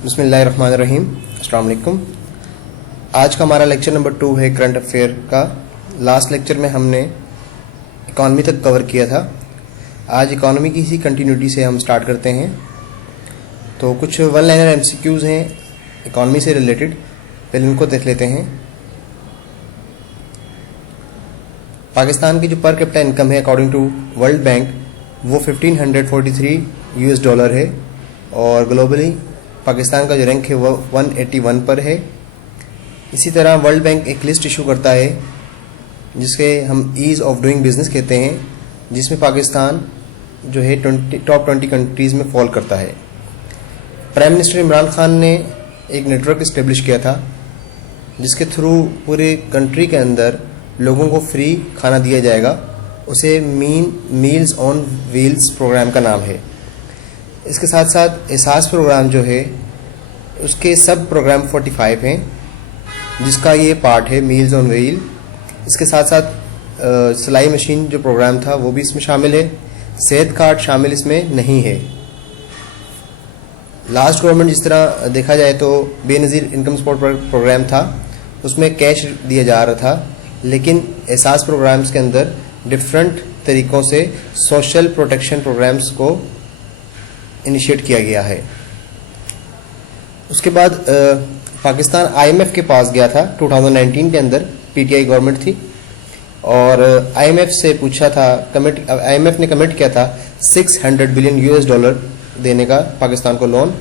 बिस्मिल्लाहिर्रहमानिर्रहीम। अस्सलाम वालेकुम। आज का हमारा लेक्चर नंबर 2 है करंट अफेयर का। लास्ट लेक्चर में हमने इकॉनमी तक कवर किया था। आज इकॉनमी की इसी कंटिन्यूटी से हम स्टार्ट करते हैं। तो कुछ वन लाइनर एमसीक्यूज़ हैं इकॉनमी से रिलेटेड, पहले उनको देख लेते हैं। पाकिस्तान की जो पर कैपिटा इनकम है अकॉर्डिंग टू वर्ल्ड बैंक वो $1543 है और ग्लोबली पाकिस्तान का जो रैंक है वो 181 पर है। इसी तरह वर्ल्ड बैंक एक लिस्ट इशू करता है जिसके हम ईज़ ऑफ डूइंग बिजनेस कहते हैं, जिसमें पाकिस्तान जो है टॉप 20 कंट्रीज़ में फॉल करता है। प्राइम मिनिस्टर इमरान खान ने एक नेटवर्क इस्टेब्लिश किया था जिसके थ्रू पूरे कंट्री के अंदर लोगों को फ्री खाना दिया जाएगा। उसे मील्स ऑन व्हील्स प्रोग्राम का नाम है। इसके साथ साथ एहसास प्रोग्राम जो है उसके सब प्रोग्राम 45 हैं जिसका ये पार्ट है मील्स ऑन व्हील। इसके साथ साथ सिलाई मशीन जो प्रोग्राम था वो भी इसमें शामिल है। सेहत कार्ड शामिल इसमें नहीं है। लास्ट गवर्नमेंट जिस तरह देखा जाए तो बेनज़ीर इनकम सपोर्ट प्रोग्राम था, उसमें कैश दिया जा रहा था, लेकिन एहसास प्रोग्राम्स के अंदर डिफरेंट तरीक़ों से सोशल प्रोटेक्शन प्रोग्राम्स को इनिशिएट किया गया है। उसके बाद पाकिस्तान IMF के पास गया था 2019 के अंदर। PTI गवर्नमेंट थी और IMF से पूछा था, IMF ने कमिट किया था $600 बिलियन देने का पाकिस्तान को लोन,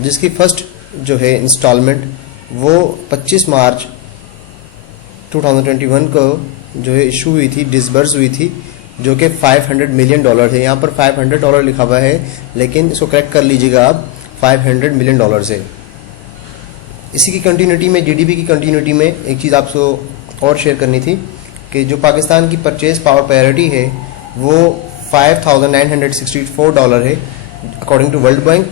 जिसकी फर्स्ट जो है इंस्टॉलमेंट वो 25 मार्च 2021 को जो है इशू हुई थी, डिसबर्स हुई थी, जो कि $500 मिलियन है। यहाँ पर $500 लिखा हुआ है लेकिन इसको करेक्ट कर लीजिएगा आप, $500 मिलियन है। इसी की कंटिन्यूटी में, GDP की कंटिन्यूटी में एक चीज़ आपको और शेयर करनी थी कि जो पाकिस्तान की परचेज पावर पैरिटी है वो $5,964 है अकॉर्डिंग टू वर्ल्ड बैंक,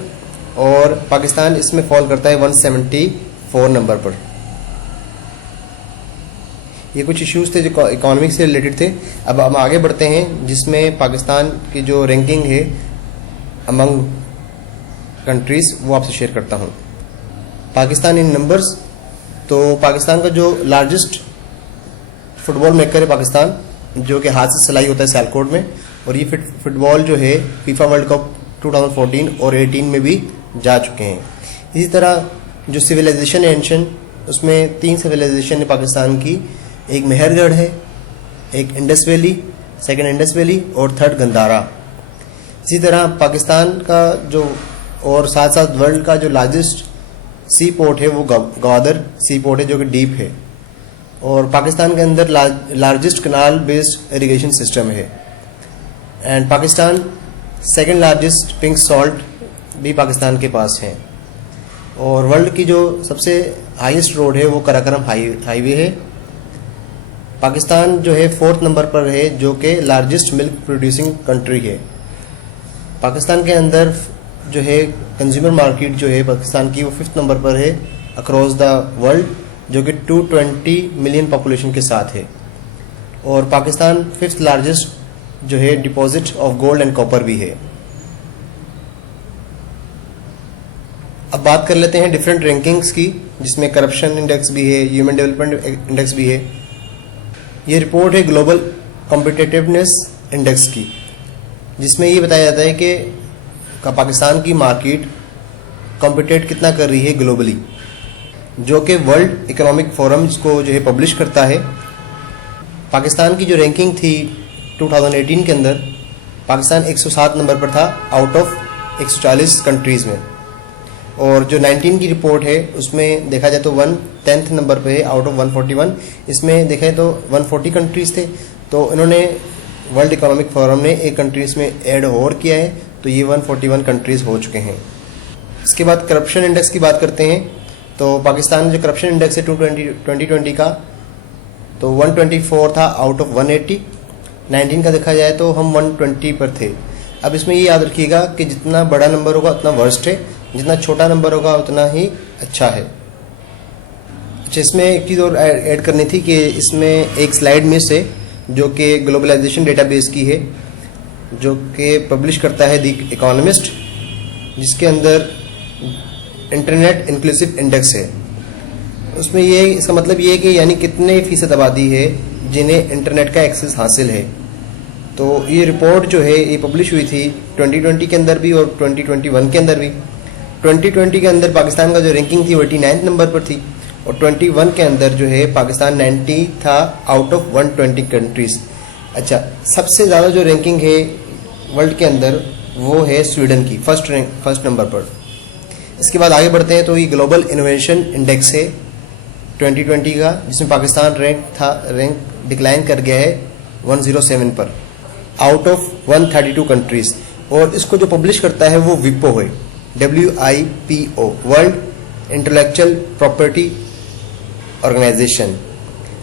और पाकिस्तान इसमें फॉल करता है 174 नंबर पर। ये कुछ इश्यूज थे जो इकोनॉमिक से रिलेटेड थे। अब हम आगे बढ़ते हैं जिसमें पाकिस्तान की जो रैंकिंग है अमंग कंट्रीज़ वो आपसे शेयर करता हूँ। पाकिस्तान इन नंबर्स, तो पाकिस्तान का जो लार्जेस्ट फुटबॉल मेकर है पाकिस्तान, जो कि हाथ से सिलाई होता है सियालकोट में, और ये फुटबॉल जो है फीफा वर्ल्ड कप 2014 और 18 में भी जा चुके हैं। इसी तरह जो सिविलाइजेशन एंशन, उसमें 3 सिविलाइजेशन है पाकिस्तान की। एक मेहरगढ़ है, एक Indus valley, second Indus valley और थर्ड गंदारा। इसी तरह पाकिस्तान का जो और साथ साथ वर्ल्ड का जो लार्जेस्ट सी पोर्ट है वो ग्वादर सी पोर्ट है, जो कि डीप है, और पाकिस्तान के अंदर लार्जेस्ट कनाल बेस्ड इरिगेशन सिस्टम है। And Pakistan second largest pink salt भी पाकिस्तान के पास है। और वर्ल्ड की जो सबसे हाईएस्ट रोड है वो कराकरम हाईवे है। पाकिस्तान जो है 4th नंबर पर है, जो कि लार्जेस्ट मिल्क प्रोड्यूसिंग कंट्री है। पाकिस्तान के अंदर जो है कंज्यूमर मार्केट जो है पाकिस्तान की वो 5th नंबर पर है अक्रॉस द वर्ल्ड, जो कि 220 मिलियन पॉपुलेशन के साथ है। और पाकिस्तान 5th लार्जेस्ट जो है deposit of gold and copper भी है। अब बात कर लेते हैं डिफरेंट रैंकिंग्स की, जिसमें करप्शन इंडेक्स भी है, ह्यूमन डेवलपमेंट इंडेक्स भी है। ये रिपोर्ट है ग्लोबल कॉम्पिटिटिवनेस इंडेक्स की, जिसमें ये बताया जाता है कि पाकिस्तान की मार्केट कॉम्पिटेट कितना कर रही है ग्लोबली, जो कि वर्ल्ड इकोनॉमिक फोरम को जो है पब्लिश करता है। पाकिस्तान की जो रैंकिंग थी 2018 के अंदर, पाकिस्तान 107 नंबर पर था आउट ऑफ 140 कंट्रीज़ में, और जो 19 की रिपोर्ट है उसमें देखा जाए तो 110th नंबर पे है आउट ऑफ 141। इसमें देखा जाए तो 140 कंट्रीज़ थे, तो इन्होंने वर्ल्ड इकोनॉमिक फोरम ने एक कंट्रीज़ में ऐड और किया है, तो ये 141 कंट्रीज़ हो चुके हैं। इसके बाद करप्शन इंडेक्स की बात करते हैं। तो पाकिस्तान जो करप्शन इंडेक्स है 2020 का, तो 124 था आउट ऑफ 180। 19 का देखा जाए तो हम 120 पर थे। अब इसमें ये याद रखिएगा कि जितना बड़ा नंबर होगा उतना वर्स्ट है, जितना छोटा नंबर होगा उतना ही अच्छा है। अच्छा, इसमें एक चीज़ और ऐड करनी थी कि इसमें एक स्लाइड मिस है जो कि ग्लोबलाइजेशन डेटाबेस की है, जो कि पब्लिश करता है द इकोनॉमिस्ट, जिसके अंदर इंटरनेट इंक्लूसिव इंडेक्स है। उसमें ये इसका मतलब ये है कि यानी कितने फीसद आबादी है जिन्हें इंटरनेट का एक्सेस हासिल है। तो ये रिपोर्ट जो है ये पब्लिश हुई थी 2020 के अंदर भी और 2021 के अंदर भी। 2020 के अंदर पाकिस्तान का जो रैंकिंग थी 89 नंबर पर थी और 21 के अंदर जो है पाकिस्तान 90 था आउट ऑफ 120 कंट्रीज। अच्छा, सबसे ज़्यादा जो रैंकिंग है वर्ल्ड के अंदर वो है स्वीडन की, फर्स्ट नंबर पर। इसके बाद आगे बढ़ते हैं तो ये ग्लोबल इनोवेशन इंडेक्स है 2020 का, जिसमें पाकिस्तान रैंक डिक्लाइन कर गया है 107 पर आउट ऑफ 132 कंट्रीज। और इसको जो पब्लिश करता है वो विपो है, WIPO, world intellectual property organisation.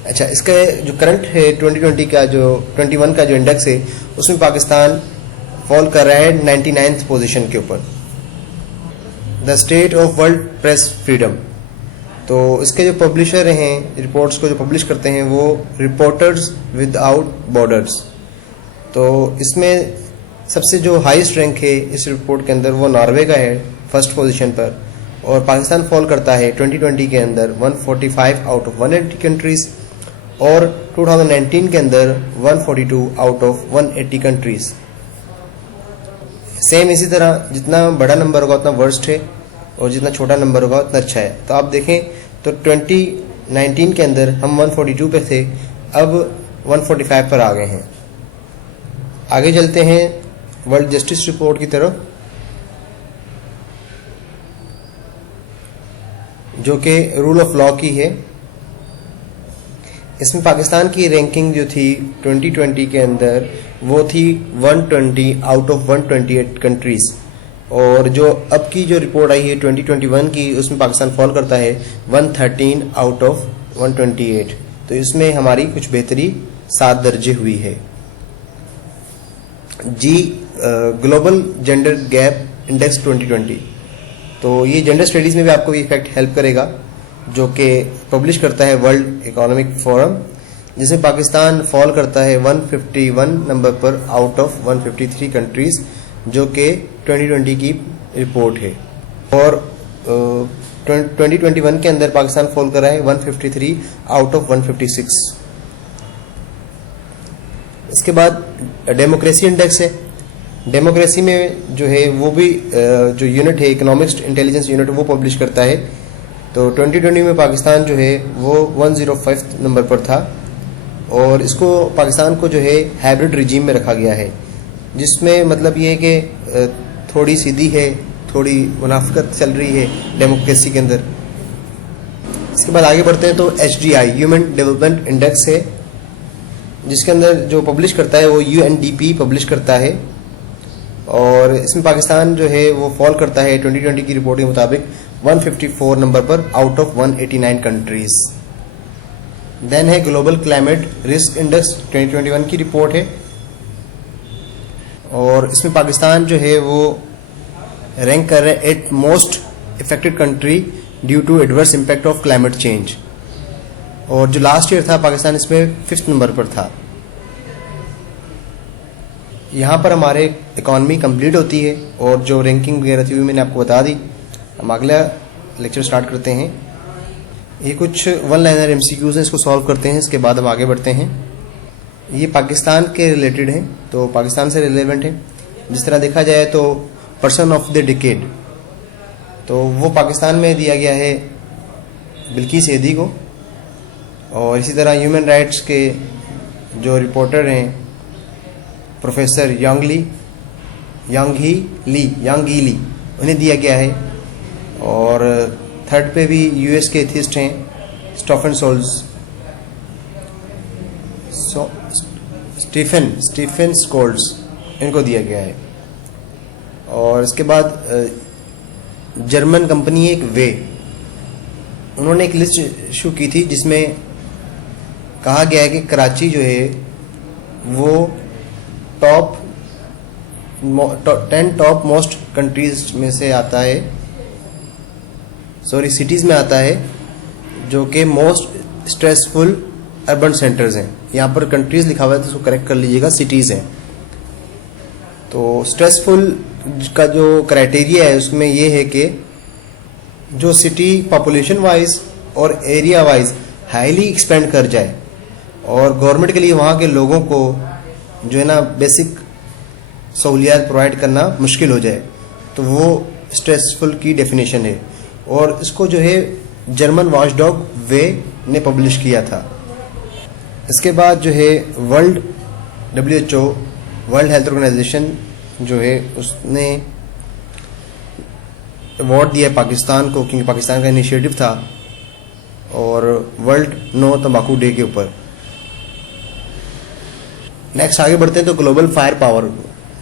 अच्छा, इसका जो करंट है 2020 का जो 21 का जो इंडेक्स है उसमें पाकिस्तान फॉल कर रहा है 99th पोजीशन के ऊपर। The state of world press freedom, तो इसके जो पब्लिशर हैं रिपोर्ट्स को जो पब्लिश करते हैं वो रिपोर्टर्स विदाउट बॉर्डर्स। तो इसमें सबसे जो हाईएस्ट रैंक है इस रिपोर्ट के अंदर वो नॉर्वे का है फर्स्ट पोजीशन पर, और पाकिस्तान फॉल करता है 2020 के अंदर 145 आउट ऑफ 180 कंट्रीज और 2019 के अंदर 142 आउट ऑफ 180 कंट्रीज। सेम इसी तरह जितना बड़ा नंबर होगा उतना वर्स्ट है और जितना छोटा नंबर होगा उतना अच्छा है। तो आप देखें तो 2019 के अंदर हम 142 पे थे, अब 145 पर आ गए हैं। आगे चलते हैं वर्ल्ड जस्टिस रिपोर्ट की तरफ, जो कि रूल ऑफ लॉ की है। इसमें पाकिस्तान की रैंकिंग जो थी 2020 के अंदर वो थी 120 आउट ऑफ 128 कंट्रीज, और जो अब की जो रिपोर्ट आई है 2021 की उसमें पाकिस्तान फॉल करता है 113 आउट ऑफ 128। तो इसमें हमारी कुछ बेहतरी 7 दर्जे हुई है। जी, ग्लोबल जेंडर गैप इंडेक्स 2020, तो ये जेंडर स्टडीज में भी आपको ये फैक्ट हेल्प करेगा, जो कि पब्लिश करता है वर्ल्ड इकोनॉमिक फोरम, जिसमें पाकिस्तान फॉल करता है 151 नंबर पर आउट ऑफ 153 कंट्रीज, जो कि 2020 की रिपोर्ट है। और 2021 के अंदर पाकिस्तान फॉल कर रहा है 153 आउट ऑफ 156। इसके बाद डेमोक्रेसी इंडेक्स है। डेमोक्रेसी में जो है वो भी जो यूनिट है इकोनॉमिक्स इंटेलिजेंस यूनिट वो पब्लिश करता है। तो 2020 में पाकिस्तान जो है वो 105 नंबर पर था, और इसको पाकिस्तान को जो है हाइब्रिड रिजीम में रखा गया है, जिसमें मतलब ये है कि थोड़ी सीधी है, थोड़ी मुनाफिकत चल रही है डेमोक्रेसी के अंदर। इसके बाद आगे बढ़ते हैं तो HDI ह्यूमन डेवलपमेंट इंडेक्स है, जिसके अंदर जो पब्लिश करता है वो UNDP पब्लिश करता है, और इसमें पाकिस्तान जो है वो फॉल करता है 2020 की रिपोर्ट के मुताबिक 154 नंबर पर आउट ऑफ 189 कंट्रीज। देन है ग्लोबल क्लाइमेट रिस्क इंडेक्स 2021 की रिपोर्ट है, और इसमें पाकिस्तान जो है वो रैंक कर रहे हैं 8 most affected country due to adverse impact of climate change, और जो लास्ट ईयर था पाकिस्तान इसमें 5th नंबर पर था। यहाँ पर हमारे इकॉनमी कंप्लीट होती है, और जो रैंकिंग वगैरह थी मैंने आपको बता दी। हम अगला लेक्चर स्टार्ट करते हैं। ये कुछ 1 लाइनर MCQs हैं, इसको सॉल्व करते हैं, इसके बाद हम आगे बढ़ते हैं। ये पाकिस्तान के रिलेटेड है, तो पाकिस्तान से रिलेवेंट है। जिस तरह देखा जाए तो पर्सन ऑफ द डिकेड, तो वो पाकिस्तान में दिया गया है बिल्किस एदी को, और इसी तरह ह्यूमन राइट्स के जो रिपोर्टर हैं प्रोफेसर यांगी ली उन्हें दिया गया है, और थर्ड पे भी US के एथिस्ट हैं स्टीफन स्कोल्ड्स, इनको दिया गया है। और इसके बाद जर्मन कंपनी एक वे, उन्होंने एक लिस्ट इशू की थी जिसमें कहा गया है कि कराची जो है वो 10 टॉप मोस्ट कंट्रीज में से आता है, सिटीज़ में आता है, जो कि मोस्ट स्ट्रेसफुल अर्बन सेंटर्स हैं। यहाँ पर कंट्रीज लिखा हुआ है तो उसको करेक्ट कर लीजिएगा, सिटीज़ हैं। तो स्ट्रेसफुल का जो क्राइटेरिया है उसमें ये है कि जो सिटी पॉपुलेशन वाइज और एरिया वाइज हाईली एक्सपेंड कर जाए और गवर्नमेंट के लिए वहाँ के लोगों को जो है ना बेसिक सहूलियात प्रोवाइड करना मुश्किल हो जाए, तो वो स्ट्रेसफुल की डेफिनेशन है। और इसको जो है जर्मन वॉचडॉग वे ने पब्लिश किया था। इसके बाद जो है world WHO world health organisation जो है उसने अवार्ड दिया पाकिस्तान को, क्योंकि पाकिस्तान का इनिशिएटिव था, और वर्ल्ड नो तंबाकू डे के ऊपर। नेक्स्ट आगे बढ़ते हैं तो ग्लोबल फायर पावर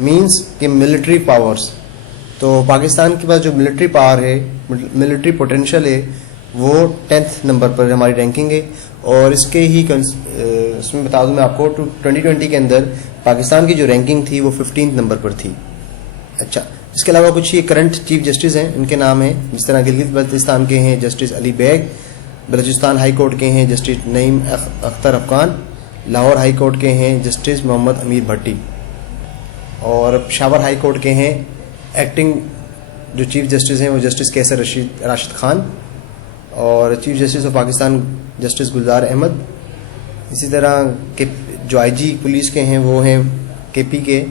मींस कि मिलिट्री पावर्स। तो पाकिस्तान के पास जो मिलिट्री पावर है, मिलिट्री पोटेंशियल है, वो 10th नंबर पर हमारी रैंकिंग है। और इसके ही इसमें बता दूं मैं आपको 2020 के अंदर पाकिस्तान की जो रैंकिंग थी वो 15th नंबर पर थी। अच्छा, इसके अलावा कुछ ये करंट चीफ जस्टिस हैं, इनके नाम हैं, जिस तरह गिलगित बल्तिस्तान के हैं justice Ali Baig, Balochistan high court के हैं justice Naeem Akhtar Afghan, Lahore high court के हैं जस्टिस मोहम्मद अमीर भट्टी, और पेशावर हाई कोर्ट के हैं एक्टिंग जो चीफ जस्टिस हैं वो जस्टिस कैसर राशिद खान, और chief justice of Pakistan justice Gulzar Ahmed. इसी तरह के जो IG पुलिस के हैं वो हैं KP के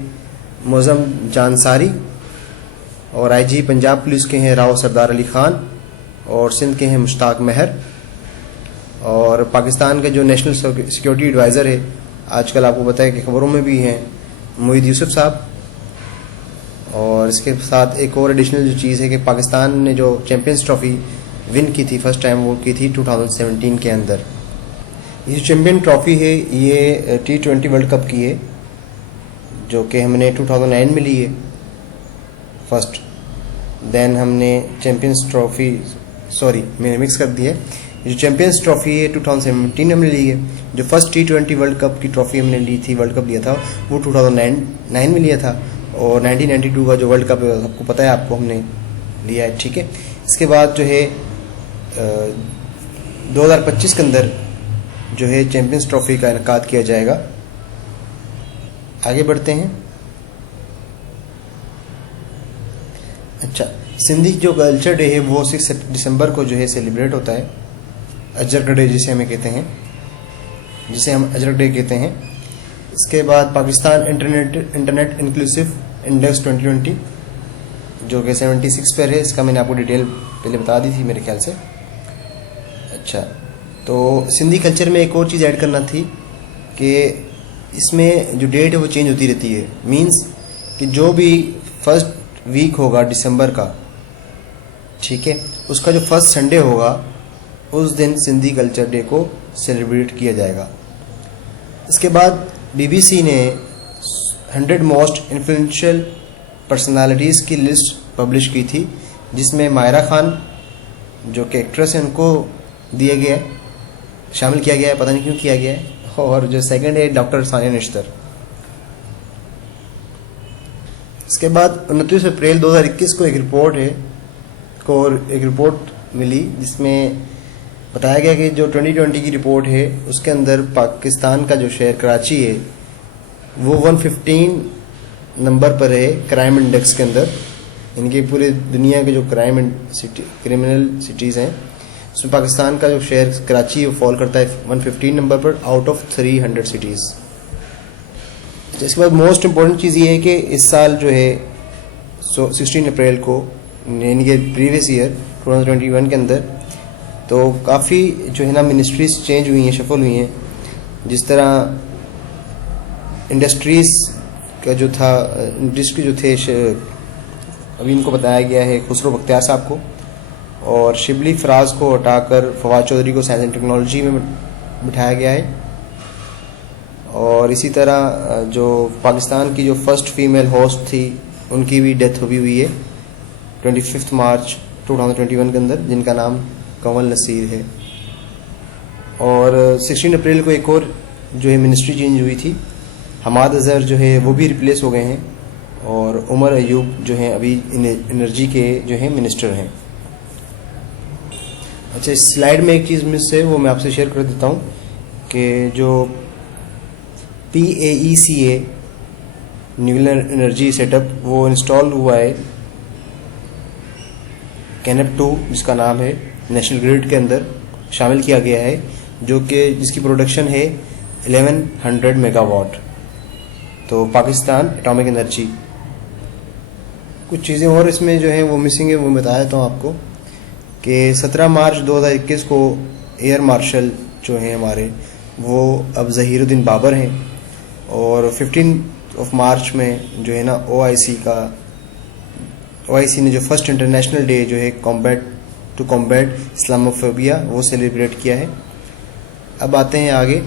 मौज़म जानसारी, और IG पंजाब पुलिस के हैं राव सरदार अली खान, और सिंध के हैं मुश्ताक महर, और पाकिस्तान के जो नेशनल सिक्योरिटी एडवाइज़र है आजकल आपको पता है कि खबरों में भी हैं मोहिद यूसुफ साहब। और इसके साथ एक और एडिशनल जो चीज़ है कि पाकिस्तान ने जो चैम्पियंस ट्रॉफी विन की थी फर्स्ट टाइम, वो की थी 2017 के अंदर। ये जो चैम्पियन ट्रॉफी है ये T20 वर्ल्ड कप की है, जो कि हमने 2009 में ली है फर्स्ट। देन हमने चैम्पियंस ट्रॉफी, सॉरी मैंने मिक्स कर दिया, जो चैम्पियंस ट्रॉफी है 2017 हमने ली है। जो फर्स्ट T20 वर्ल्ड कप की ट्रॉफी हमने ली थी, वर्ल्ड कप लिया था, वो 2009 में लिया था। और 1992 का जो वर्ल्ड कप है सबको पता है, आपको हमने लिया है, ठीक है। इसके बाद जो है 2025 के अंदर जो है चैम्पियंस ट्रॉफी का इनकाद किया जाएगा। आगे बढ़ते हैं। अच्छा, सिंधी जो कल्चर डे है वो 6 दिसंबर को जो है सेलिब्रेट होता है, अजरक डे जिसे हमें कहते हैं, जिसे हम अजरक डे कहते हैं। इसके बाद पाकिस्तान इंटरनेट इंक्लूसिव इंडेक्स 2020 जो कि 76 पर है, इसका मैंने आपको डिटेल पहले बता दी थी मेरे ख्याल से। अच्छा, तो सिंधी कल्चर में एक और चीज़ ऐड करना थी कि इसमें जो डेट है वो चेंज होती रहती है। मींस कि जो भी फर्स्ट वीक होगा दिसंबर का, ठीक है, उसका जो फर्स्ट संडे होगा उस दिन सिंधी कल्चर डे को सेलिब्रेट किया जाएगा। इसके बाद BBC ने 100 मोस्ट इन्फ्लुएंशियल पर्सनालिटीज़ की लिस्ट पब्लिश की थी, जिसमें मायरा खान जो कि एक्ट्रेस है उनको दिया गया है, शामिल किया गया है, पता नहीं क्यों किया गया है। और जो सेकंड है डॉक्टर सानिया निश्तर। इसके बाद 29 अप्रैल 2021 को एक रिपोर्ट मिली जिसमें बताया गया कि जो 2020 की रिपोर्ट है उसके अंदर पाकिस्तान का जो शहर कराची है वो 115 नंबर पर है क्राइम इंडेक्स के अंदर। इनके पूरे दुनिया के जो क्रिमिनल सिटीज़ हैं उसमें पाकिस्तान का जो शहर कराची वो फॉल करता है 115 नंबर पर आउट ऑफ 300 सिटीज़। इसके बाद मोस्ट इम्पोर्टेंट चीज़ ये है कि इस साल जो है 16 अप्रैल को, यानी कि प्रीवियस ईयर 2021 के अंदर, तो काफ़ी जो है ना मिनिस्ट्रीज चेंज हुई हैं, शफल हुई हैं। जिस तरह इंडस्ट्रीज़ का जो था, इंडस्ट्री जो थे अभी इनको बताया गया है खुसरो बख्तियार साहब को, और शिबली फराज को हटाकर फवाद चौधरी को साइंस एंड टेक्नोलॉजी में बिठाया गया है। और इसी तरह जो पाकिस्तान की जो फर्स्ट फीमेल होस्ट थी उनकी भी डेथ हुई है 25 मार्च 2021 के अंदर, जिनका नाम कंवल नसीर है। और 16 अप्रैल को एक और जो है मिनिस्ट्री चेंज हुई थी, हमाद अजहर जो है वो भी रिप्लेस हो गए हैं, और उमर अयूब जो हैं अभी एनर्जी के जो हैं मिनिस्टर हैं। अच्छा, इस स्लाइड में एक चीज़ मिस है, वो मैं आपसे शेयर कर देता हूँ कि जो PAECA न्यूक्लियर एनर्जी सेटअप वो इंस्टॉल हुआ है कैनप 2 जिसका नाम है नेशनल ग्रिड के अंदर शामिल किया गया है, जो कि जिसकी प्रोडक्शन है 1100 मेगावाट। तो पाकिस्तान एटॉमिक एनर्जी। कुछ चीज़ें और इसमें जो है वो मिसिंग है, वो बता देता हूँ आपको कि 17 मार्च 2021 को एयर मार्शल जो हैं हमारे वो अब ज़हीरुद्दीन बाबर हैं, और 15 मार्च में जो है ना OIC ने जो फर्स्ट इंटरनेशनल डे जो है कॉम्बैट इस्लामोफोबिया वो सेलिब्रेट किया है। अब आते हैं आगे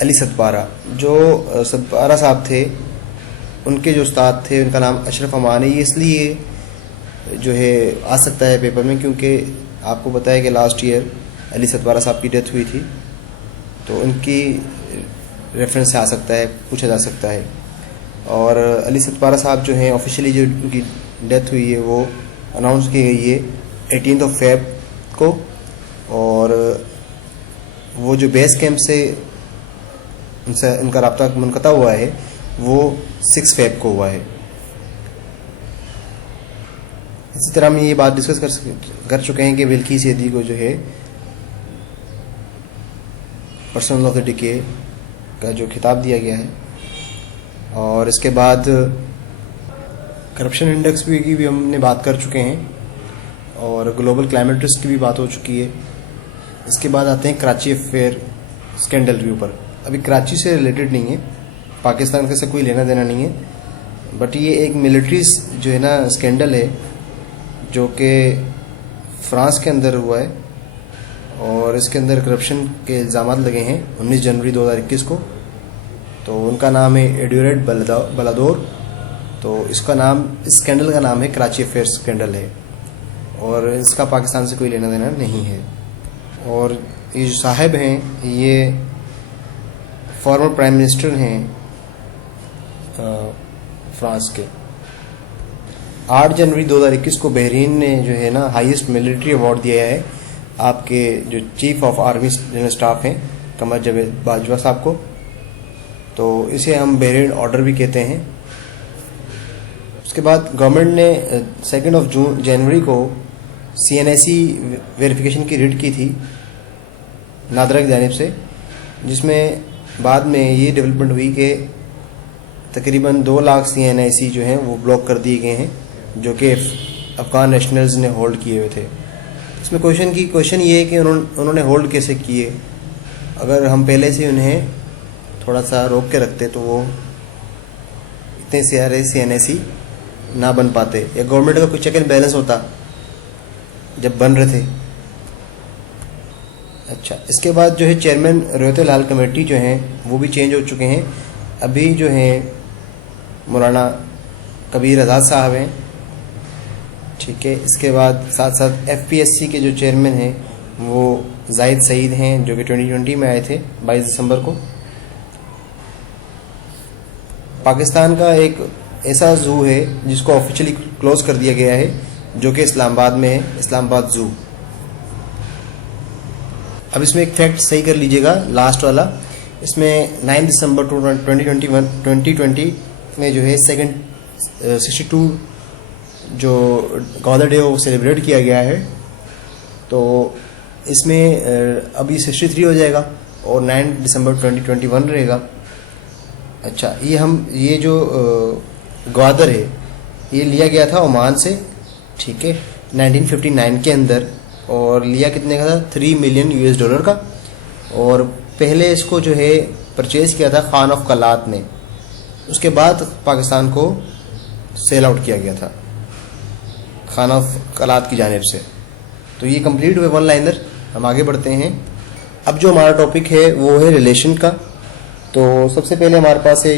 अली सतपारा। जो सतपारा साहब थे, उनके जो उस्ताद थे उनका नाम अशरफ अमान है। ये इसलिए जो है आ सकता है पेपर में क्योंकि आपको पता है कि लास्ट ईयर अली सतपारा साहब की डेथ हुई थी, तो उनकी रेफरेंस से आ सकता है, पूछा जा सकता है। और अली सतपारा साहब जो हैं ऑफिशियली जो उनकी डेथ हुई है वो अनाउंस की गई है 18 फेब को, और वो जो बेस कैंप से उनसे उनका रब्ता मुनक़ता हुआ है वो 6 फेब को हुआ है। इसी तरह हम ये बात डिस्कस कर चुके हैं कि बिल्किस सैदी को जो है पर्सन ऑफ द डिके का जो खिताब दिया गया है। और इसके बाद करप्शन इंडेक्स की भी हमने बात कर चुके हैं, और ग्लोबल क्लाइमेट रिस्क की भी बात हो चुकी है। इसके बाद आते हैं कराची अफेयर स्कैंडल रिव्यू पर। अभी कराची से रिलेटेड नहीं है, पाकिस्तान के से कोई लेना देना नहीं है, बट ये एक मिलिट्री जो है ना स्कैंडल है जो कि फ्रांस के अंदर हुआ है, और इसके अंदर करप्शन के इल्ज़ाम लगे हैं 19 जनवरी 2021 को। तो उनका नाम है एडुअर्ड बलादोर। तो इसका नाम, इस स्कैंडल का नाम है कराची अफेयर स्कैंडल है, और इसका पाकिस्तान से कोई लेना देना नहीं है। और ये जो साहब हैं ये फॉर्मर प्राइम मिनिस्टर हैं फ्रांस के। 8 जनवरी 2021 को बहरीन ने जो है ना हाईएस्ट मिलिट्री अवार्ड दिया है आपके जो chief of army general staff हैं कमर जावेद बाजवा साहब को। तो इसे हम बहरीन ऑर्डर भी कहते हैं। उसके बाद गवर्नमेंट ने 2 जनवरी को CNIC वेरिफिकेशन की रिट की थी नादरा की जानिब से, जिसमें बाद में ये डेवलपमेंट हुई कि तकरीबन 2 लाख CNIC जो हैं वो ब्लॉक कर दिए गए हैं, जो कि अफगान नेशनल्स ने होल्ड किए हुए थे। इसमें क्वेश्चन ये है कि उन्होंने होल्ड कैसे किए। अगर हम पहले से उन्हें थोड़ा सा रोक के रखते तो वो इतने सारे CNIC ना बन पाते, या गवर्नमेंट का कुछ चेक एंड बैलेंस होता जब बन रहे थे। अच्छा, इसके बाद जो है चेयरमैन रोयत लाल कमेटी जो हैं वो भी चेंज हो चुके हैं। अभी जो हैं मौलाना कबीर आज़ाद साहब हैं, ठीक है। इसके बाद साथ साथ FPSC के जो चेयरमैन हैं वो जाहिद सईद हैं, जो कि 2020 में आए थे 22 दिसंबर को। पाकिस्तान का एक ऐसा ज़ू है जिसको ऑफिशियली क्लोज कर दिया गया है, जो कि इस्लामाबाद में है, इस्लामाबाद ज़ू। अब इसमें एक फैक्ट सही कर लीजिएगा, लास्ट वाला। इसमें 9 दिसंबर 2020 में जो है 62 जो गॉदर डे वो सेलिब्रेट किया गया है। तो इसमें अभी 63 हो जाएगा और 9 दिसंबर 2021 रहेगा। अच्छा, ये जो ग्वादर है ये लिया गया था ओमान से, ठीक है, 1959 के अंदर, और लिया कितने का था, $3 मिलियन का। और पहले इसको जो है परचेज़ किया था खान ऑफ कलात ने, उसके बाद पाकिस्तान को सेल आउट किया गया था खान ऑफ कलात की जानिब से। तो ये कंप्लीट हुए 1 लाइनर। हम आगे बढ़ते हैं। अब जो हमारा टॉपिक है वो है रिलेशन का। तो सबसे पहले हमारे पास है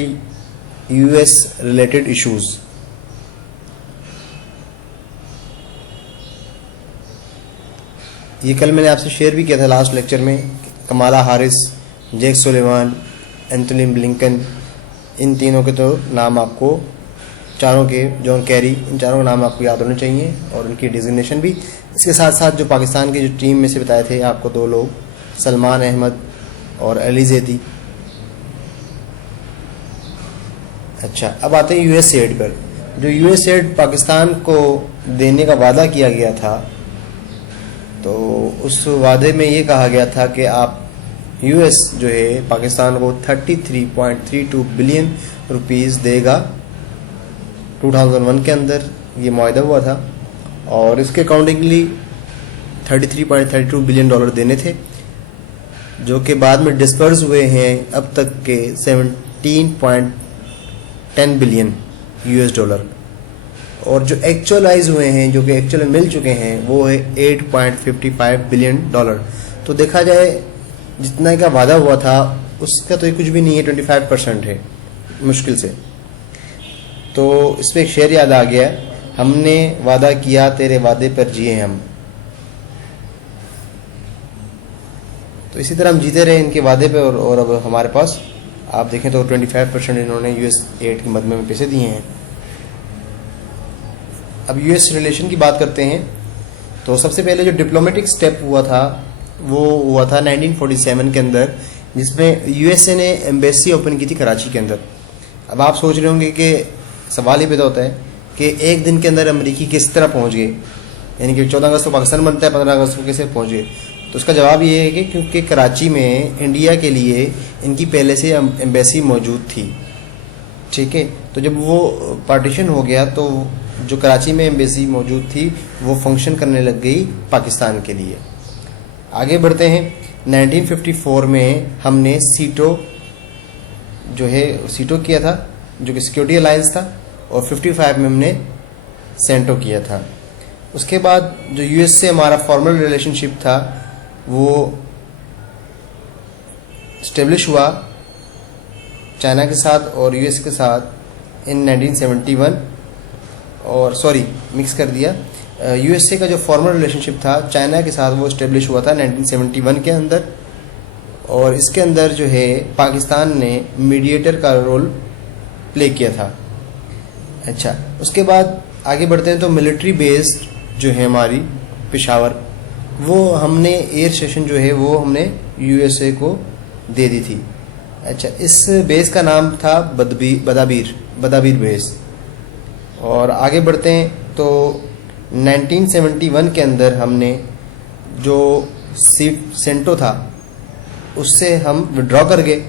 US रिलेटेड इश्यूज़। ये कल मैंने आपसे शेयर भी किया था लास्ट लेक्चर में। Kamala Harris, Jake Sullivan, Antony Blinken, इन तीनों के तो नाम आपको, चारों के, जॉन कैरी, इन चारों के नाम आपको याद होने चाहिए, और उनकी डिजिग्नेशन भी। इसके साथ साथ जो पाकिस्तान की जो टीम में से बताए थे आपको 2 लोग, सलमान अहमद और अली जैदी। अच्छा, अब आते हैं US एड पर। जो US एड पाकिस्तान को देने का वादा किया गया था, तो उस वादे में ये कहा गया था कि आप यूएस जो है पाकिस्तान को 33.32 बिलियन रुपीस देगा। 2001 के अंदर ये मुआहदा हुआ था और इसके अकॉर्डिंगली 33.32 बिलियन डॉलर देने थे, जो कि बाद में डिस्पर्स हुए हैं अब तक के 17.10 बिलियन यूएस डॉलर, और जो एक्चुअलाइज हुए हैं, जो कि एक्चुअल में मिल चुके हैं, वो है 8.55 बिलियन डॉलर। तो देखा जाए जितना का वादा हुआ था उसका तो ये कुछ भी नहीं है, 25% है मुश्किल से। तो इस पर एक शेर याद आ गया, हमने वादा किया तेरे वादे पर जिए हम। तो इसी तरह हम जीते रहे इनके वादे पे, और अब हमारे पास आप देखें तो 25% इन्होंने यूएस एड के मदमे में पैसे दिए हैं। अब यूएस रिलेशन की बात करते हैं, तो सबसे पहले जो डिप्लोमेटिक स्टेप हुआ था वो हुआ था 1947 के अंदर, जिसमें यूएसए ने एम्बेसी ओपन की थी कराची के अंदर। अब आप सोच रहे होंगे कि सवाल ही पैदा होता है कि एक दिन के अंदर अमेरिकी किस तरह पहुंच गए, यानी कि 14 अगस्त को पाकिस्तान बनता है, 15 अगस्त को कैसे पहुंच गए। तो उसका जवाब ये है कि क्योंकि कराची में इंडिया के लिए इनकी पहले से एम्बेसी मौजूद थी, ठीक है। तो जब वो पार्टीशन हो गया तो जो कराची में एम्बेसी मौजूद थी वो फंक्शन करने लग गई पाकिस्तान के लिए। आगे बढ़ते हैं, 1954 में हमने सीटो जो है सीटो किया था, जो कि सिक्योरिटी अलायंस था, और 55 में हमने सेंटो किया था। उसके बाद जो यूएस से हमारा फॉर्मल रिलेशनशिप था वो स्टेब्लिश हुआ चाइना के साथ और यूएस के साथ इन 1971, और सॉरी मिक्स कर दिया, यूएसए का जो फॉर्मल रिलेशनशिप था चाइना के साथ वो स्टेब्लिश हुआ था 1971 के अंदर, और इसके अंदर जो है पाकिस्तान ने मीडिएटर का रोल प्ले किया था। अच्छा, उसके बाद आगे बढ़ते हैं तो मिलिट्री बेस जो है हमारी पेशावर, वो हमने एयर स्टेशन जो है वो हमने यूएसए को दे दी थी। अच्छा, इस बेस का नाम था बदाबीर बेस। और आगे बढ़ते हैं तो 1971 के अंदर हमने जो सेंटो था उससे हम विड्रॉ कर गए,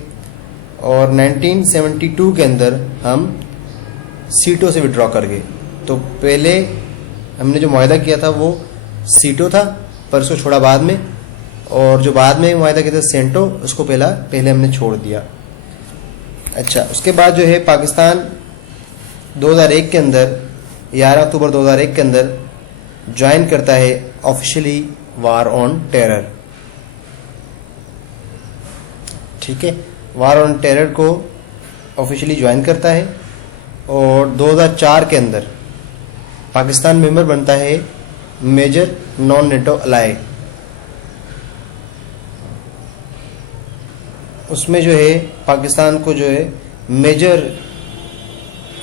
और 1972 के अंदर हम सीटो से विड्रॉ कर गए। तो पहले हमने जो मुआहदा किया था वो सीटो था, पर उसको छोड़ा बाद में, और जो बाद में मुआहदा किया था सेंटो, उसको पहले हमने छोड़ दिया। अच्छा, उसके बाद जो है पाकिस्तान 2001 के अंदर 11 अक्टूबर 2001 के अंदर ज्वाइन करता है ऑफिशियली वार ऑन टेरर, ठीक है। वार ऑन टेरर को ऑफिशियली ज्वाइन करता है, और 2004 के अंदर पाकिस्तान मेंबर बनता है मेजर नॉन नेटो अलाय। उसमें जो है पाकिस्तान को जो है मेजर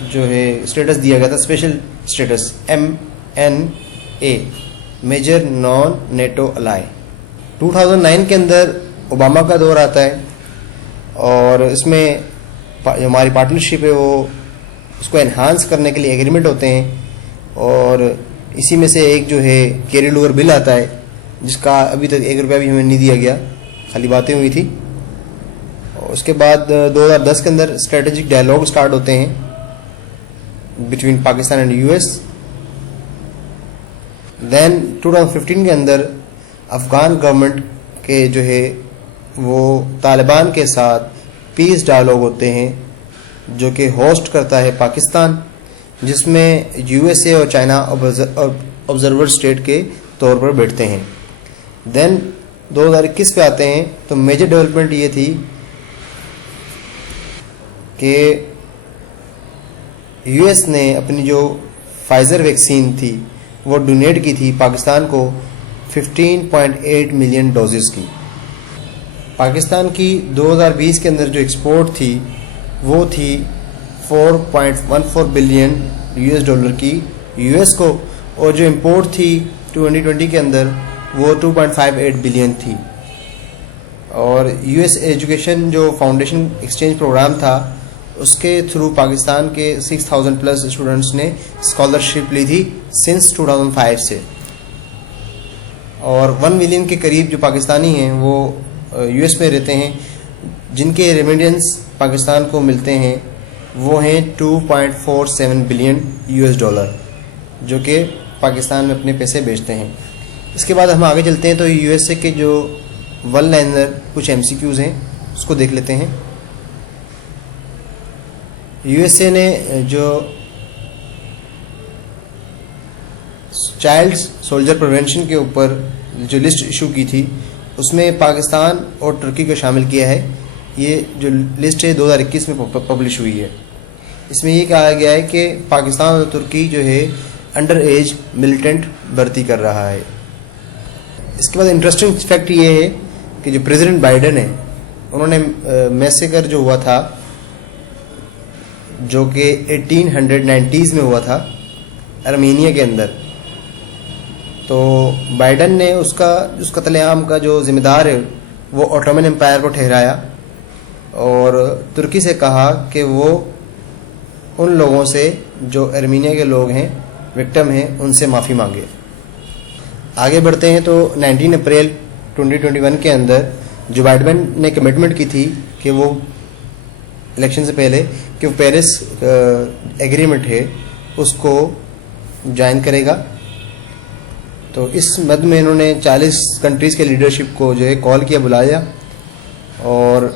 जो है स्टेटस दिया गया था, special status MNA, major non NATO ally. 2009 के अंदर ओबामा का दौर आता है, और इसमें हमारी पार्टनरशिप है वो उसको एनहांस करने के लिए एग्रीमेंट होते हैं, और इसी में से एक जो है कैरिड ओवर बिल आता है, जिसका अभी तक 1 रुपया भी हमें नहीं दिया गया, खाली बातें हुई थी। और उसके बाद 2010 के अंदर स्ट्रेटेजिक डायलॉग स्टार्ट होते हैं between Pakistan and US. Then 2015 के अंदर अफगान गवर्नमेंट के जो है वो तालिबान के साथ पीस डायलॉग होते हैं, जो कि होस्ट करता है पाकिस्तान, जिसमें यूएसए और चाइना ऑब्जर्वर स्टेट के तौर पर बैठते हैं। देन 2021 पे आते हैं, तो मेजर डेवलपमेंट ये थी कि यूएस ने अपनी जो फाइज़र वैक्सीन थी वो डोनेट की थी पाकिस्तान को 15.8 मिलियन डोजेस की। पाकिस्तान की 2020 के अंदर जो एक्सपोर्ट थी वो थी 4.14 बिलियन यूएस डॉलर की यूएस को, और जो इंपोर्ट थी 2020 के अंदर वो 2.58 बिलियन थी। और यूएस एजुकेशन जो फाउंडेशन एक्सचेंज प्रोग्राम था उसके थ्रू पाकिस्तान के 6000 प्लस स्टूडेंट्स ने स्कॉलरशिप ली थी सिंस 2005 से। और 1 मिलियन के करीब जो पाकिस्तानी हैं वो यूएस में रहते हैं, जिनके रेमिटेंस पाकिस्तान को मिलते हैं वो हैं 2.47 बिलियन यूएस डॉलर, जो कि पाकिस्तान में अपने पैसे बेचते हैं। इसके बाद हम आगे चलते हैं तो यूएसए के जो वन लाइनर कुछ एमसीक्यूज़ हैं उसको देख लेते हैं। यूएसए ने जो चाइल्ड सोल्जर प्रिवेंशन के ऊपर जो लिस्ट इशू की थी उसमें पाकिस्तान और तुर्की को शामिल किया है। ये जो लिस्ट है 2021 में पब्लिश हुई है। इसमें ये कहा गया है कि पाकिस्तान और तुर्की जो है अंडर एज मिलिटेंट भर्ती कर रहा है। इसके बाद इंटरेस्टिंग फैक्ट ये है कि जो प्रेसिडेंट बाइडेन है उन्होंने मैसेकर जो हुआ था, जो कि 1890s में हुआ था आर्मेनिया के अंदर, तो बाइडेन ने उसका कत्लेआम का जो जिम्मेदार है वो ऑटोमन एम्पायर को ठहराया और तुर्की से कहा कि वो उन लोगों से जो आर्मेनिया के लोग हैं, विक्टिम हैं, उनसे माफ़ी मांगे। आगे बढ़ते हैं तो 19 अप्रैल 2021 के अंदर जो बाइडेन ने कमिटमेंट की थी कि वो इलेक्शन से पहले कि वो पेरिस एग्रीमेंट है उसको ज्वाइन करेगा। तो इस मद में इन्होंने 40 कंट्रीज़ के लीडरशिप को जो है कॉल किया, बुलाया, और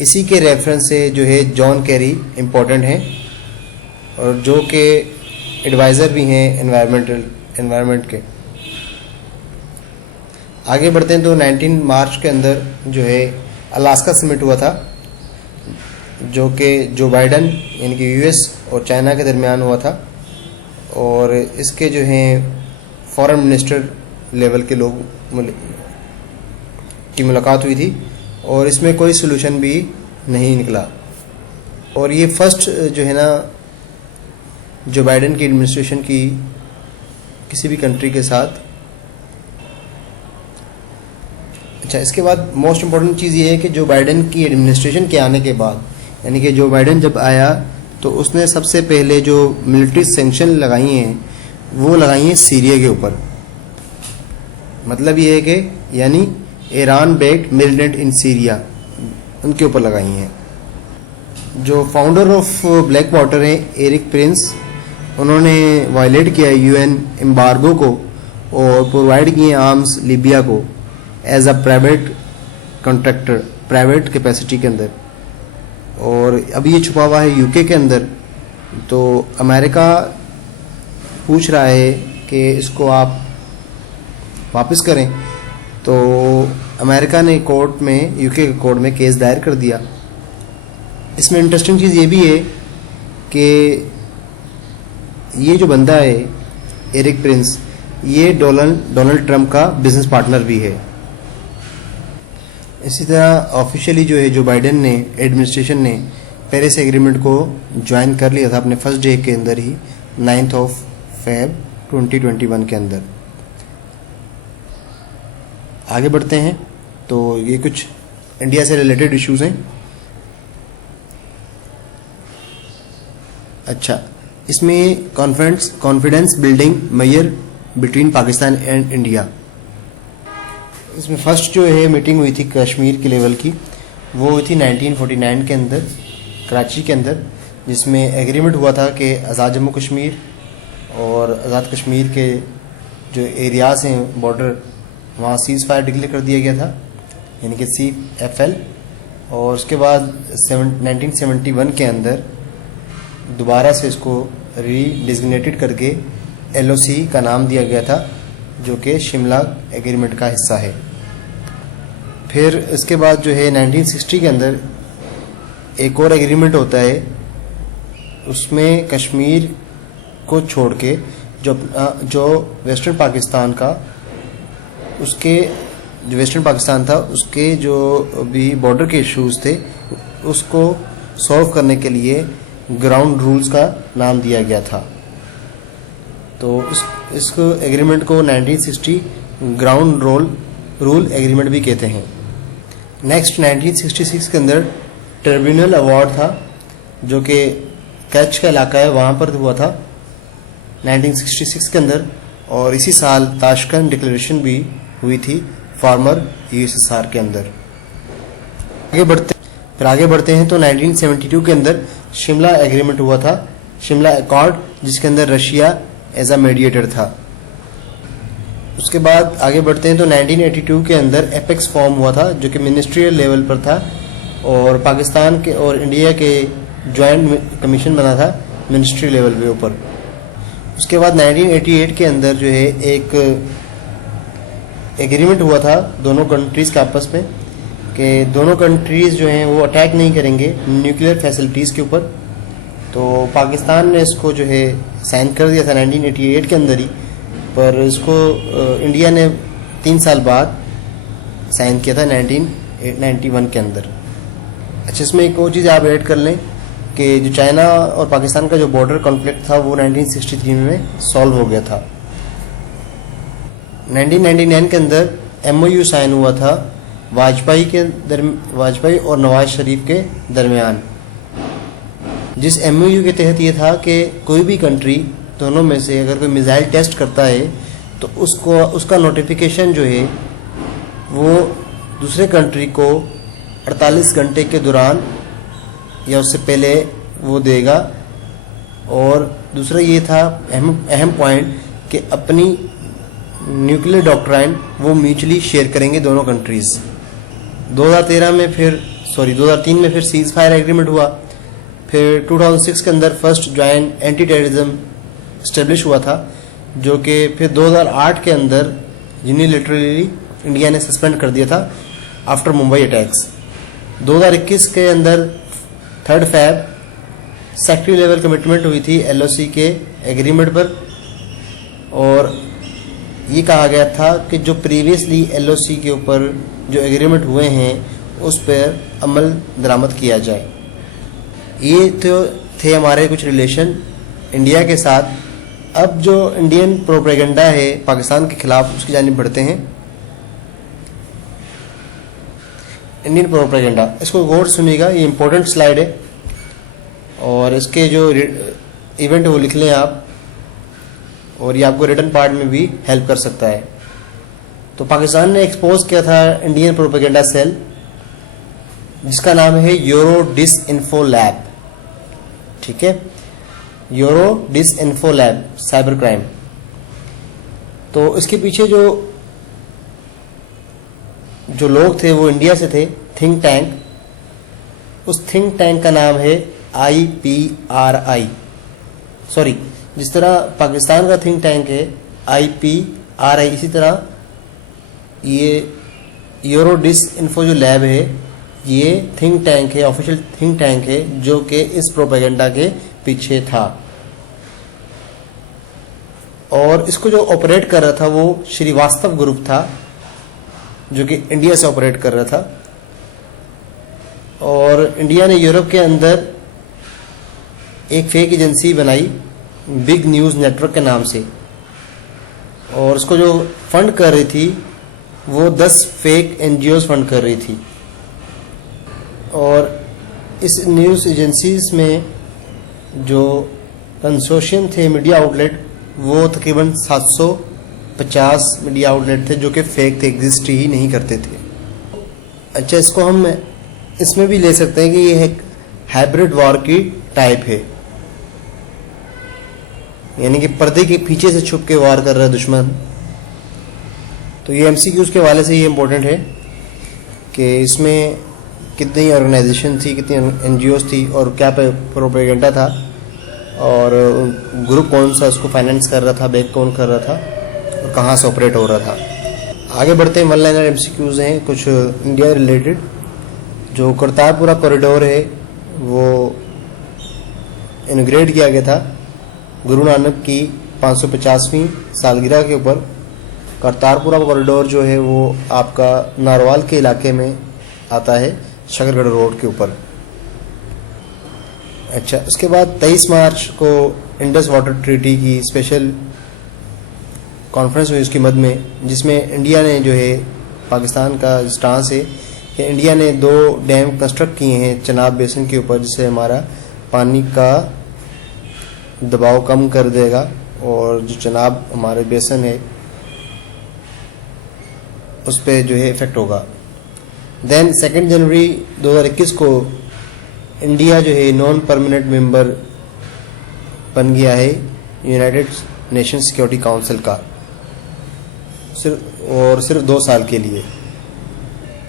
इसी के रेफरेंस से जो है जॉन कैरी इम्पोर्टेंट हैं और जो कि एडवाइज़र भी हैं एनवायरनमेंट के। आगे बढ़ते हैं तो 19 मार्च के अंदर जो है अलास्का समिट हुआ था, जो कि जो बाइडेन यानी कि यूएस और चाइना के दरमियान हुआ था, और इसके जो हैं फॉरेन मिनिस्टर लेवल के लोग की मुलाकात हुई थी और इसमें कोई सलूशन भी नहीं निकला। और ये फर्स्ट जो है ना जो बाइडेन की एडमिनिस्ट्रेशन की किसी भी कंट्री के साथ। अच्छा, इसके बाद मोस्ट इम्पॉर्टेंट चीज़ ये है कि जो बाइडेन की एडमिनिस्ट्रेशन के आने के बाद, यानी कि जो बाइडेन जब आया तो उसने सबसे पहले जो मिलिट्री सैंक्शन लगाई हैं वो लगाई हैं सीरिया के ऊपर। मतलब ये है कि यानी Iran based militant in Syria, उनके ऊपर लगाई हैं। जो फाउंडर ऑफ ब्लैक वाटर हैं एरिक प्रिंस, उन्होंने वायलेट किया यूएन एम्बार्गो को और प्रोवाइड किए आर्म्स लीबिया को as a private contractor, private capacity के अंदर, और अभी ये छुपा हुआ है यूके के अंदर। तो अमेरिका पूछ रहा है कि इसको आप वापस करें, तो अमेरिका ने कोर्ट में, यूके के कोर्ट में केस दायर कर दिया। इसमें इंटरेस्टिंग चीज़ ये भी है कि ये जो बंदा है एरिक प्रिंस, ये डोनाल्ड ट्रंप का बिजनेस पार्टनर भी है। इसी तरह ऑफिशियली जो है जो बाइडेन ने एडमिनिस्ट्रेशन ने पेरिस एग्रीमेंट को ज्वाइन कर लिया था अपने फर्स्ट डे के अंदर ही, 9 फेब 2021 के अंदर। आगे बढ़ते हैं तो ये कुछ इंडिया से रिलेटेड इश्यूज हैं। अच्छा, इसमें confidence building measure between Pakistan and India. इसमें फर्स्ट जो है मीटिंग हुई थी कश्मीर के लेवल की, वो हुई थी 1949 के अंदर कराची के अंदर, जिसमें एग्रीमेंट हुआ था कि आज़ाद जम्मू कश्मीर और आज़ाद कश्मीर के जो एरियाज़ हैं बॉर्डर, वहाँ सीज़ फायर डिक्लेयर कर दिया गया था, यानी कि CFL। और उसके बाद 1971 के अंदर दोबारा से इसको रीडिजिग्नेटेड करके LOC का नाम दिया गया था, जो कि शिमला एग्रीमेंट का हिस्सा है। फिर इसके बाद जो है 1960 के अंदर एक और एग्रीमेंट होता है, उसमें कश्मीर को छोड़ के जो वेस्टर्न पाकिस्तान का, उसके जो वेस्टर्न पाकिस्तान था उसके जो भी बॉर्डर के इश्यूज थे उसको सॉल्व करने के लिए ग्राउंड रूल्स का नाम दिया गया था। तो इस एग्रीमेंट को 1960 ग्राउंड रूल एग्रीमेंट भी कहते हैं। नेक्स्ट 1966 के अंदर ट्रिब्यूनल अवार्ड था, जो कि कच्छ का इलाका है वहाँ पर हुआ था 1966 के अंदर। और इसी साल ताशकंद डिक्लेरेशन भी हुई थी फॉर्मर यूएसएसआर के अंदर। आगे बढ़ते हैं तो 1972 के अंदर शिमला एग्रीमेंट हुआ था, शिमला अकॉर्ड, जिसके अंदर रशिया एज अ मीडिएटर था। उसके बाद आगे बढ़ते हैं तो 1982 के अंदर एपेक्स फॉर्म हुआ था, जो कि मिनिस्ट्रियल लेवल पर था, और पाकिस्तान के और इंडिया के ज्वाइंट कमीशन बना था मिनिस्ट्री लेवल के ऊपर। उसके बाद 1988 के अंदर जो है एक एग्रीमेंट हुआ था दोनों कंट्रीज़ के आपस में कि दोनों कंट्रीज़ जो हैं वो अटैक नहीं करेंगे न्यूक्लियर फैसिलिटीज़ के ऊपर। तो पाकिस्तान ने इसको जो है साइन कर दिया था 1988 के अंदर ही, पर इसको इंडिया ने 3 साल बाद साइन किया था 1991 के अंदर। अच्छा, इसमें एक और चीज़ आप ऐड कर लें कि जो चाइना और पाकिस्तान का जो बॉर्डर कॉन्फ्लिक्ट था वो 1963 में सॉल्व हो गया था। 1999 के अंदर MOU साइन हुआ था वाजपेयी और नवाज शरीफ के दरमियान, जिस MOU के तहत ये था कि कोई भी कंट्री दोनों में से अगर कोई मिसाइल टेस्ट करता है तो उसका नोटिफिकेशन जो है वो दूसरे कंट्री को 48 घंटे के दौरान या उससे पहले वो देगा। और दूसरा ये था अहम पॉइंट कि अपनी न्यूक्लियर डॉक्ट्राइन वो म्यूचुअली शेयर करेंगे दोनों कंट्रीज़। 2003 में फिर सीज फायर एग्रीमेंट हुआ। फिर 2006 के अंदर first joint anti terrorism establish हुआ था, जो कि फिर 2008 के अंदर यूनिलैटरली इंडिया ने सस्पेंड कर दिया था आफ्टर मुंबई अटैक्स। 2021 के अंदर 3 फैब सेक्रेटरी लेवल कमिटमेंट हुई थी LOC के एग्रीमेंट पर, और ये कहा गया था कि जो प्रीवियसली LOC के ऊपर जो एग्रीमेंट हुए हैं उस पर अमल दरामद किया जाए। ये तो थे हमारे कुछ रिलेशन इंडिया के साथ। अब जो इंडियन प्रोपेगेंडा है पाकिस्तान के खिलाफ, उसकी जानिब बढ़ते हैं। इंडियन प्रोपेगेंडा, इसको गौर सुनिएगा, ये इंपॉर्टेंट स्लाइड है और इसके जो इवेंट वो लिख लें आप, और ये आपको रिटन पार्ट में भी हेल्प कर सकता है। तो पाकिस्तान ने एक्सपोज किया था इंडियन प्रोपेगेंडा सेल, जिसका नाम है यूरो डिसइंफो लैब। ठीक है, यूरो डिसइंफो लैब साइबर क्राइम। तो इसके पीछे जो लोग थे वो इंडिया से थे, थिंक टैंक। उस थिंक टैंक का नाम है IPRI। सॉरी, जिस तरह पाकिस्तान का थिंक टैंक है IPRI, इसी तरह ये यूरो डिसइंफो जो लैब है ये थिंक टैंक है, ऑफिशियल थिंक टैंक है, जो कि इस प्रोपेगेंडा के पीछे था। और इसको जो ऑपरेट कर रहा था वो श्रीवास्तव ग्रुप था, जो कि इंडिया से ऑपरेट कर रहा था। और इंडिया ने यूरोप के अंदर एक फेक एजेंसी बनाई बिग न्यूज़ नेटवर्क के नाम से, और उसको जो फंड कर रही थी वो 10 फेक NGOs फंड कर रही थी। और इस न्यूज़ एजेंसीज में जो कंसोर्शियम थे मीडिया आउटलेट, वो तकरीबन 750 मीडिया आउटलेट थे जो कि फेक थे, एग्जिस्ट ही नहीं करते थे। अच्छा, इसको हम इसमें भी ले सकते हैं कि ये एक हाइब्रिड वॉर की टाइप है, यानी कि पर्दे के पीछे से छुप के वार कर रहा है दुश्मन। तो ये MCQs के हवाले से ये इम्पोर्टेंट है कि इसमें कितनी ऑर्गेनाइजेशन थी, कितनी NGOs थी, और क्या प्रोपेगेंडा था, और ग्रुप कौन सा उसको फाइनेंस कर रहा था, बैक कौन कर रहा था, और कहाँ से ऑपरेट हो रहा था। आगे बढ़ते हैं, 1 लाइनर MCQs हैं कुछ इंडिया रिलेटेड। जो करतारपुरा कॉरिडोर है वो इनॉग्रेट किया गया था गुरु नानक की 550वीं सालगिरह के ऊपर। करतारपुरा कॉरिडोर जो है वो आपका नारवाल के इलाके में आता है, शकरगढ़ रोड के ऊपर। अच्छा, उसके बाद 23 मार्च को इंडस वाटर ट्रीटी की स्पेशल कॉन्फ्रेंस हुई उसकी मद में, जिसमें इंडिया ने जो है पाकिस्तान का स्टांस है कि इंडिया ने 2 डैम कंस्ट्रक्ट किए हैं चनाब बेसिन के ऊपर, जिससे हमारा पानी का दबाव कम कर देगा और जो चनाब हमारे बेसिन है उस पर जो है इफेक्ट होगा। देन 2 जनवरी 2021 को इंडिया जो है नॉन परमानेंट मेंबर बन गया है यूनाइटेड नेशन सिक्योरिटी काउंसिल का, सिर्फ 2 साल के लिए।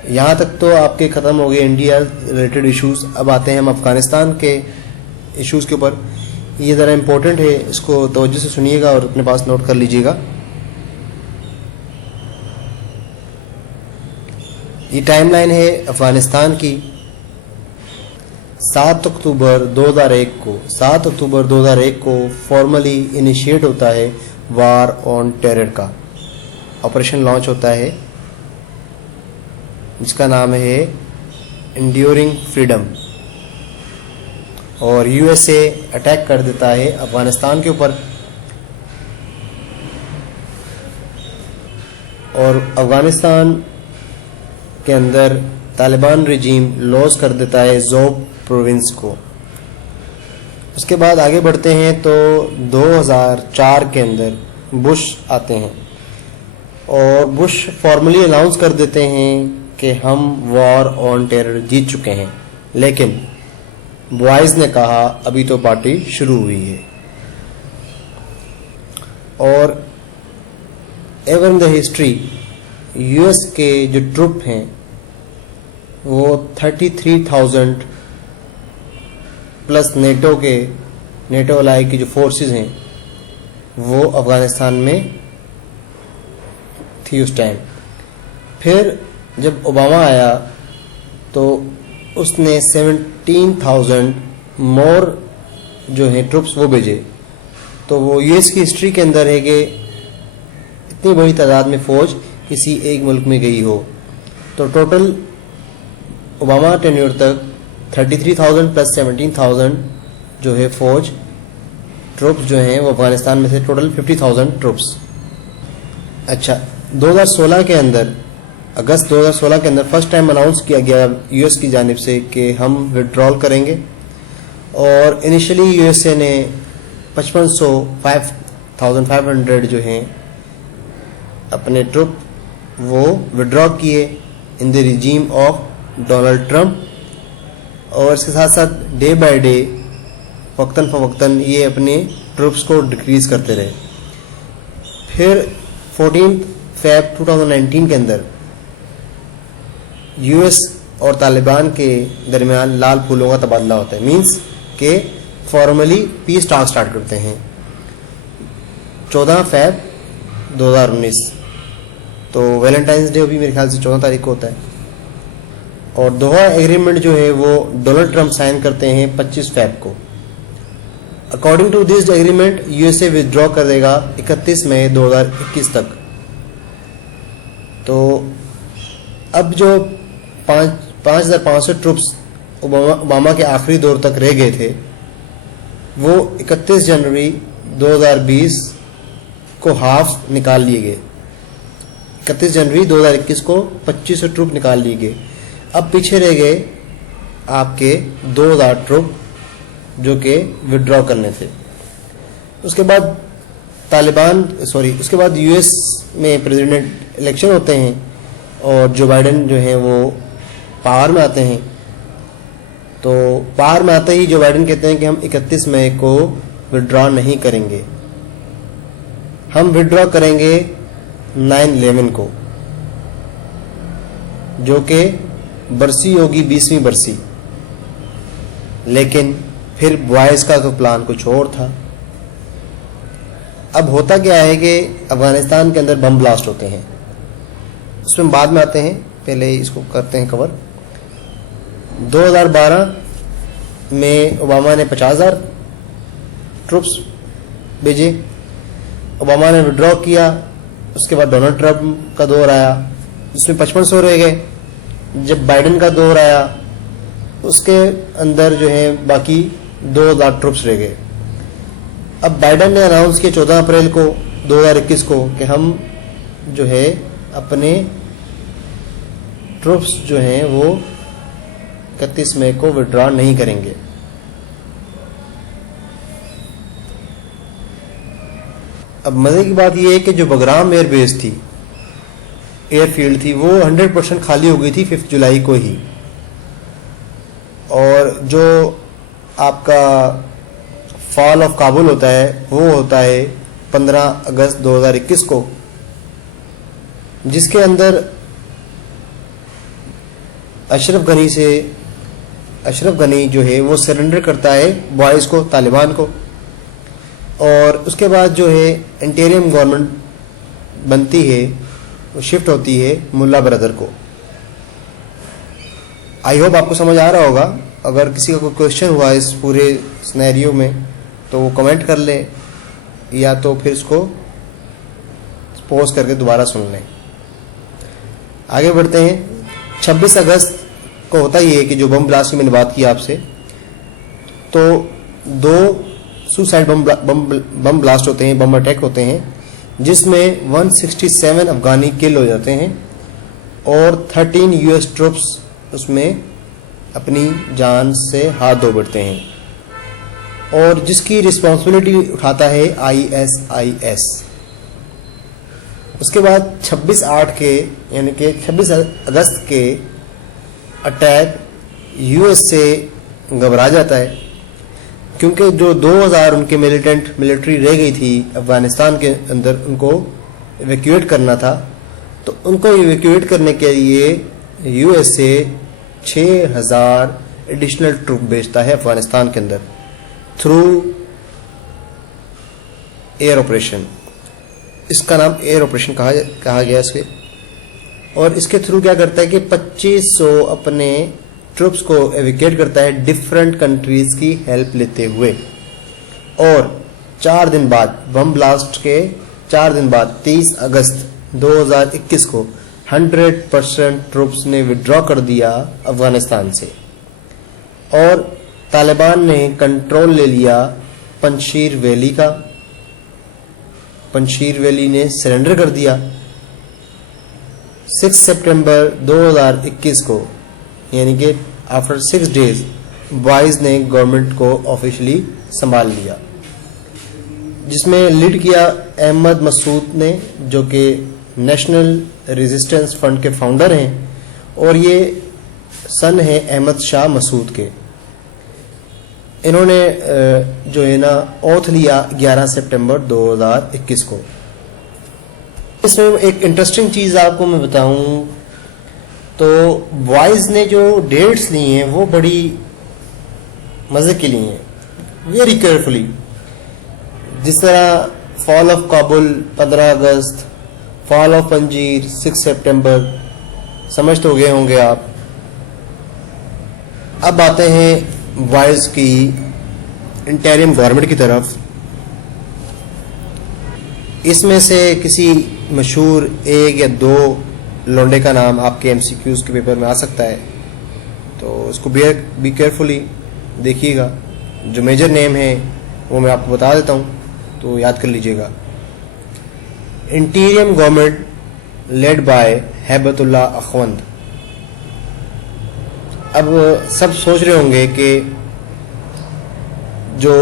यहाँ तक तो आपके ख़त्म हो गए इंडिया रिलेटेड इश्यूज। अब आते हैं हम अफ़गानिस्तान के इश्यूज़ के ऊपर। ये ज़रा इम्पोर्टेंट है, इसको तवज्जो से सुनिएगा और अपने पास नोट कर लीजिएगा। ये टाइमलाइन है अफ़गानिस्तान की। 7 अक्टूबर 2001 को फॉर्मली इनिशिएट होता है वार ऑन टेरर का ऑपरेशन लॉन्च होता है, जिसका नाम है इंड्यूरिंग फ्रीडम। और यूएसए अटैक कर देता है अफगानिस्तान के ऊपर और अफगानिस्तान के अंदर तालिबान रिजीम लॉस कर देता है ज़ोब प्रोविंस को। उसके बाद आगे बढ़ते हैं तो 2004 के अंदर बुश आते हैं और बुश फॉर्मली अनाउंस कर देते हैं कि हम वॉर ऑन टेरर जीत चुके हैं, लेकिन बॉयज़ ने कहा अभी तो पार्टी शुरू हुई है। और ever in the history US के जो ट्रुप हैं वो 33,000 प्लस नेटो अलाई की जो फोर्सेस हैं वो अफगानिस्तान में थी उस टाइम। फिर जब ओबामा आया तो उसने 17,000 मोर जो है ट्रुप्स वो भेजे। तो वो यूएस की हिस्ट्री के अंदर है कि इतनी बड़ी तादाद में फ़ौज किसी एक मुल्क में गई हो। तो टोटल ओबामा टेन्योर तक 33,000 प्लस 17,000 जो है फ़ौज ट्रुप्स जो हैं वो अफगानिस्तान में से टोटल 50,000 ट्रुप्स। अच्छा, 2016 के अंदर अगस्त 2016 के अंदर फर्स्ट टाइम अनाउंस किया गया यूएस की जानिब से कि हम विड्रॉल करेंगे और इनिशियली यूएसए ने 5,500 जो हैं अपने ट्रुप वो विड्रॉ किए in the regime of Donald Trump. और इसके साथ साथ डे बाय डे वक्तन फवक्तन ये अपने ट्रुप्स को डिक्रीज़ करते रहे। फिर 14 फ़रवरी 2019 के अंदर यूएस और तालिबान के दरमियान लाल फूलों का तबादला होता है, मींस के फॉर्मली पीस टॉक स्टार्ट करते हैं 14 फ़रवरी 2019। तो वैलेंटाइंस डे अभी मेरे ख्याल से 14 तारीख को होता है। और दोहा एग्रीमेंट जो है वो डोनाल्ड ट्रंप साइन करते हैं 25 फ़रवरी को। According to this agreement USA withdraw करेगा 31 मई 2021 तक। तो अब जो 5,500 ट्रुप्स ओबामा के आखिरी दौर तक रह गए थे वो 31 जनवरी 2020 को हाफ निकाल लिए गए। 31 जनवरी 2021 को 2500 ट्रुप निकाल लिए गए। अब पीछे रह गए आपके 2,000 ट्रुप जो कि विड्रॉ करने थे। उसके बाद उसके बाद यूएस में प्रेसिडेंट इलेक्शन होते हैं और जो बाइडेन जो हैं वो पावर में आते हैं। तो पावर में आते ही जो बाइडेन कहते हैं कि हम 31 मई को विड्रॉ नहीं करेंगे, हम विड्रॉ करेंगे 9/11 को, जो कि बरसी होगी 20वीं बरसी। लेकिन फिर बॉयज़ का तो प्लान कुछ और था। अब होता क्या है कि अफगानिस्तान के अंदर बम ब्लास्ट होते हैं, उसमें बाद में आते हैं, पहले इसको करते हैं कवर। 2012 में ओबामा ने 50,000 ट्रुप्स भेजे, ओबामा ने विड्रॉ किया। उसके बाद डोनाल्ड ट्रंप का दौर आया, जिसमें 5500 रह गए। जब बाइडेन का दौर आया उसके अंदर जो है बाकी 2,000 ट्रुप्स रह गए। अब बाइडेन ने अनाउंस किया 14 अप्रैल को 2021 को कि हम जो है अपने ट्रुप्स जो हैं वो 31 मई को विड्रॉ नहीं करेंगे। अब मजे की बात यह है कि जो बगराम एयरबेस थी, एयरफील्ड थी, वो 100% खाली हो गई थी 5 जुलाई को ही। और जो आपका फॉल ऑफ काबुल होता है वो होता है 15 अगस्त 2021 को, जिसके अंदर अशरफ गनी जो है वो सरेंडर करता है बॉयज़ को, तालिबान को। और उसके बाद जो है इंटीरियम गवर्नमेंट बनती है, वो शिफ्ट होती है मुल्ला ब्रदर को। आई होप आपको समझ आ रहा होगा। अगर किसी का कोई क्वेश्चन हुआ इस पूरे सिनेरियो में तो वो कमेंट कर ले, या तो फिर इसको पॉज करके दोबारा सुन लें। आगे बढ़ते हैं। 26 अगस्त को होता ही है कि जो बम ब्लास्ट की मैंने बात की आपसे, तो 2 सुसाइड बम ब्लास्ट होते हैं, बम अटैक होते हैं, जिसमें 167 अफगानी किल हो जाते हैं और 13 यूएस ट्रुप्स उसमें अपनी जान से हाथ धो बैठते हैं। और जिसकी रिस्पॉन्सिबिलिटी उठाता है ISIS। उसके बाद 26/8 के यानी कि 26 अगस्त के अटैक यूएस से घबरा जाता है, क्योंकि जो 2000 उनके मिलिट्री रह गई थी अफगानिस्तान के अंदर, उनको इवैक्यूएट करना था। तो उनको इवैक्यूएट करने के लिए यूएसए 6000 एडिशनल ट्रूप भेजता है अफगानिस्तान के अंदर थ्रू एयर ऑपरेशन। इसका नाम एयर ऑपरेशन कहा गया इसके। और इसके थ्रू क्या करता है कि 2500 अपने ट्रुप्स को एविकेट करता है डिफरेंट कंट्रीज की हेल्प लेते हुए। और 4 दिन बाद, बम ब्लास्ट के 4 दिन बाद 23 अगस्त 2021 को 100% ट्रुप्स ने विड्रॉ कर दिया अफगानिस्तान से और तालिबान ने कंट्रोल ले लिया पंजशीर वैली का। पंजशीर वैली ने सरेंडर कर दिया। 6 सितंबर 2021 को यानी कि आफ्टर 6 डेज बॉयज़ ने गवर्नमेंट को ऑफिशियली संभाल लिया, जिसमें लीड किया अहमद मसूद ने, जो कि नेशनल रेजिस्टेंस फ्रंट के फाउंडर हैं और ये सन है अहमद शाह मसूद के। इन्होंने जो है ना ओथ लिया 11 सितंबर 2021 को। इसमें एक इंटरेस्टिंग चीज़ आपको मैं बताऊं तो बॉयज़ ने जो डेट्स ली हैं वो बड़ी मज़े के लिए हैं, वेरी केयरफुली। जिस तरह फॉल ऑफ काबुल 15 अगस्त, फॉल ऑफ पंजीर 6 सितंबर, समझ तो गए होंगे आप। अब आते हैं बॉयज़ की इंटीरियम गवर्नमेंट की तरफ। इसमें से किसी मशहूर 1 या 2 लौंडे का नाम आपके MCQs के पेपर में आ सकता है, तो इसको बी केयरफुली देखिएगा। जो मेजर नेम है वो मैं आपको बता देता हूँ, तो याद कर लीजिएगा। Interim government led by Haibatullah Akhund. अब सब सोच रहे होंगे कि जो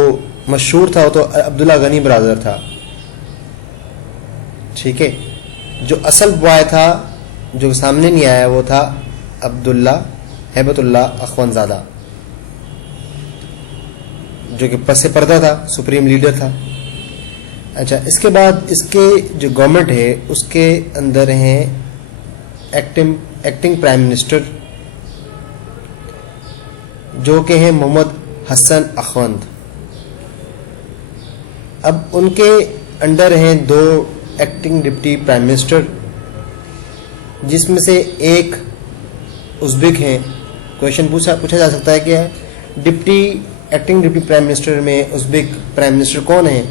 मशहूर था वो तो अब्दुल्ला गनी ब्रादर था, ठीक है। जो असल बॉय था जो सामने नहीं आया वो था अब्दुल्ला हैबतुल्लाह अखवंदज़ादा, जो कि पसे पर्दा था, सुप्रीम लीडर था। अच्छा, इसके बाद इसके जो गवर्नमेंट है उसके अंदर हैं एक्टिंग प्राइम मिनिस्टर, जो कि हैं मोहम्मद हसन अखवंद। अब उनके अंडर हैं 2 एक्टिंग डिप्टी प्राइम मिनिस्टर, जिसमें से एक उज़्बेक हैं। क्वेश्चन पूछा जा सकता है कि एक्टिंग डिप्टी प्राइम मिनिस्टर में उज़्बेक प्राइम मिनिस्टर कौन है,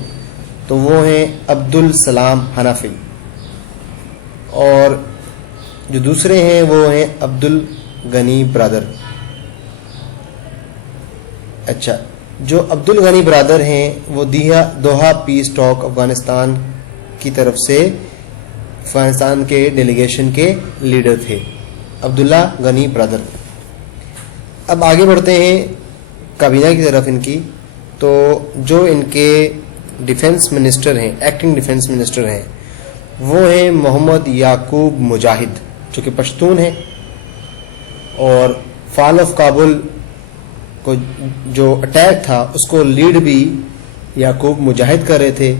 तो वो हैं अब्दुल सलाम हनाफी। और जो दूसरे हैं वो हैं अब्दुल गनी ब्रादर। अच्छा, जो अब्दुल गनी ब्रादर हैं वो दोहा पीस टॉक अफगानिस्तान की तरफ से अफगानिस्तान के डेलीगेशन के लीडर थे। अब्दुल्ला गनी ब्रदर। अब आगे बढ़ते हैं काबीना की तरफ इनकी। तो जो इनके डिफेंस मिनिस्टर हैं, एक्टिंग डिफेंस मिनिस्टर हैं, वो हैं मोहम्मद याकूब मुजाहिद, जो कि पश्तून हैं, और फॉल ऑफ काबुल को जो अटैक था उसको लीड भी याकूब मुजाहिद कर रहे थे।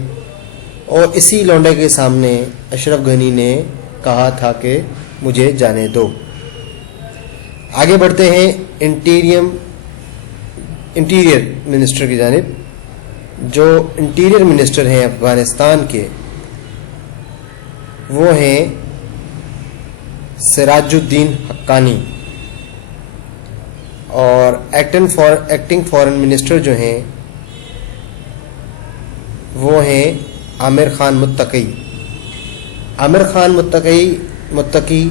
और इसी लौंडे के सामने अशरफ गनी ने कहा था कि मुझे जाने दो। आगे बढ़ते हैं इंटीरियर मिनिस्टर की जानिब। जो इंटीरियर मिनिस्टर हैं अफगानिस्तान के, वो हैं सिराजुद्दीन हक्कानी। और एक्टिंग फॉरेन मिनिस्टर जो हैं वो हैं आमिर खान मुत्तकी। आमिर खान मुत्तकी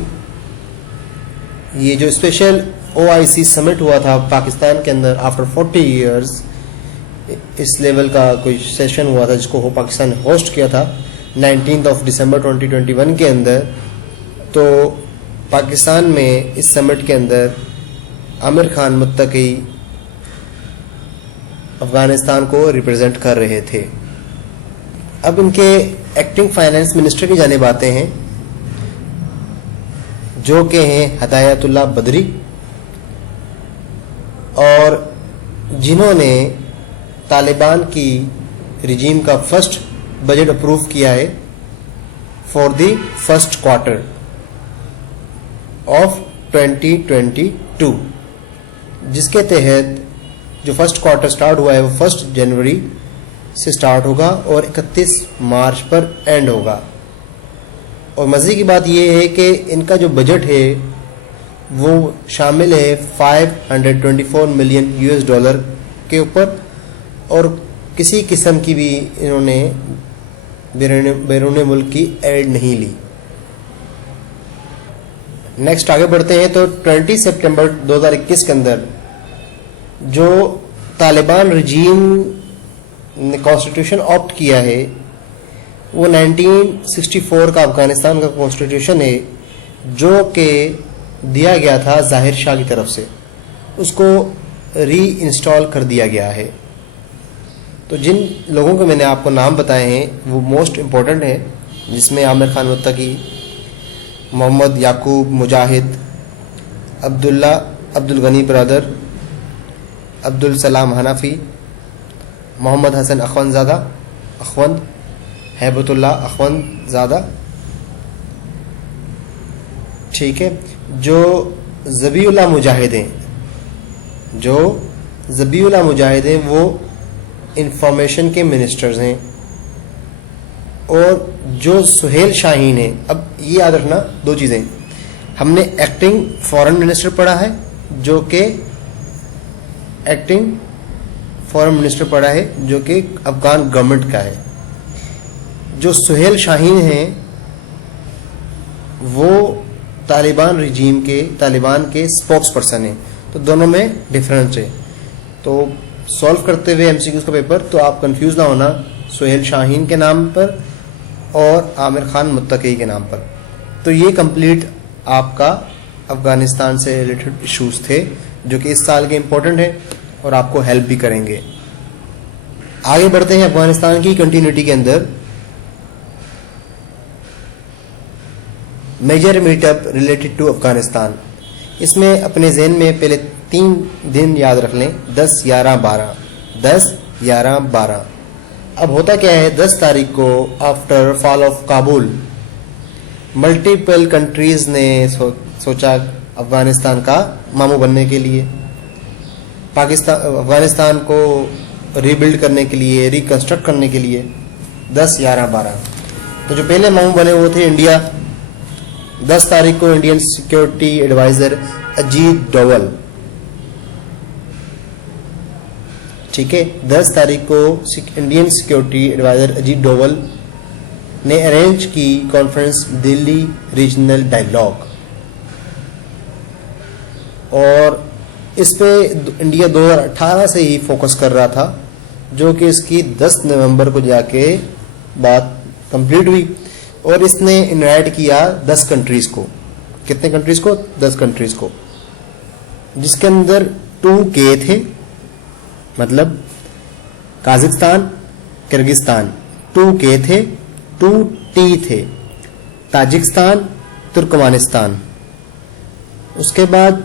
ये जो स्पेशल OIC समिट हुआ था पाकिस्तान के अंदर आफ्टर 40 इयर्स, इस लेवल का कोई सेशन हुआ था जिसको पाकिस्तान ने होस्ट किया था 19 दिसंबर 2021 के अंदर। तो पाकिस्तान में इस समिट के अंदर आमिर खान मुत्तकी अफगानिस्तान को रिप्रेजेंट कर रहे थे। अब इनके एक्टिंग फाइनेंस मिनिस्टर की जानिब आते हैं, जो कि हैं हदायतुल्लाह बदरी, और जिन्होंने तालिबान की रिजीम का फर्स्ट बजट अप्रूव किया है for the first quarter of 2022, जिसके तहत जो फर्स्ट क्वार्टर स्टार्ट हुआ है वो 1 जनवरी से स्टार्ट होगा और 31 मार्च पर एंड होगा। और मज़े की बात यह है कि इनका जो बजट है वो शामिल है 524 मिलियन US$ के ऊपर, और किसी किस्म की भी इन्होंने बैरून मुल्क की एड नहीं ली। नेक्स्ट आगे बढ़ते हैं। तो 20 सितंबर 2021 के अंदर जो तालिबान रिजीम ने कॉन्स्टिट्यूशन ऑप्ट किया है वो 1964 का अफगानिस्तान का कॉन्स्टिट्यूशन है, जो कि दिया गया था जाहिर शाह की तरफ से, उसको री इंस्टॉल कर दिया गया है। तो जिन लोगों के मैंने आपको नाम बताए हैं वो मोस्ट इम्पोर्टेंट है, जिसमें आमिर खान मुत्तकी, मोहम्मद याकूब मुजाहिद, अब्दुल गनी ब्रदर, अब्दुल सलाम हनाफी, मोहम्मद हसन अखवंद, हैबतुल्लाह अखवंदज़ादा, ठीक है। जो ज़बीउल्लाह मुजाहिद हैं वो इंफॉर्मेशन के मिनिस्टर्स हैं। और जो सुहेल शाहीन है, अब ये याद रखना दो चीज़ें, हमने एक्टिंग फॉरेन मिनिस्टर पढ़ा है, जो कि एक्टिंग फॉरेन मिनिस्टर पढ़ा है जो कि अफगान गवर्नमेंट का है। जो सुहेल शाहीन हैं वो तालिबान के स्पोक्स पर्सन हैं। तो दोनों में डिफरेंस है। तो सॉल्व करते हुए MCQs का पेपर तो आप कंफ्यूज ना होना सुहेल शाहीन के नाम पर और आमिर खान मुत्तकी के नाम पर। तो ये कंप्लीट आपका अफगानिस्तान से रिलेटेड इश्यूज थे, जो कि इस साल के इम्पोर्टेंट है और आपको हेल्प भी करेंगे। आगे बढ़ते हैं अफगानिस्तान की कंटिन्यूटी के अंदर। Major meetup related to Afghanistan, इसमें अपने जहन में पहले 3 दिन याद रख लें, 10, 11, 12, 10, 11, 12। अब होता क्या है, 10 तारीख को after fall of Kabul multiple countries ने सोचा अफगानिस्तान का मामू बनने के लिए, अफगानिस्तान को रीबिल्ड करने के लिए, रिकंस्ट्रक्ट करने के लिए 10, 11, 12। तो जो पहले मामू बने वो थे इंडिया। 10 तारीख को Indian security adviser Ajit Doval, ठीक है, 10 तारीख को Indian security adviser Ajit Doval ने अरेंज की कॉन्फ्रेंस दिल्ली रीजनल डायलॉग, और इस पे इंडिया 2018 से ही फोकस कर रहा था, जो कि इसकी 10 नवंबर को जाके बात कंप्लीट हुई। और इसने इनवाइट किया 10 कंट्रीज को कितने कंट्रीज को? 10 कंट्रीज को, जिसके अंदर 2K थे, मतलब काजाकिस्तान, किर्गिस्तान 2K थे, 2T थे, ताजिकिस्तान, तुर्कमानिस्तान। उसके बाद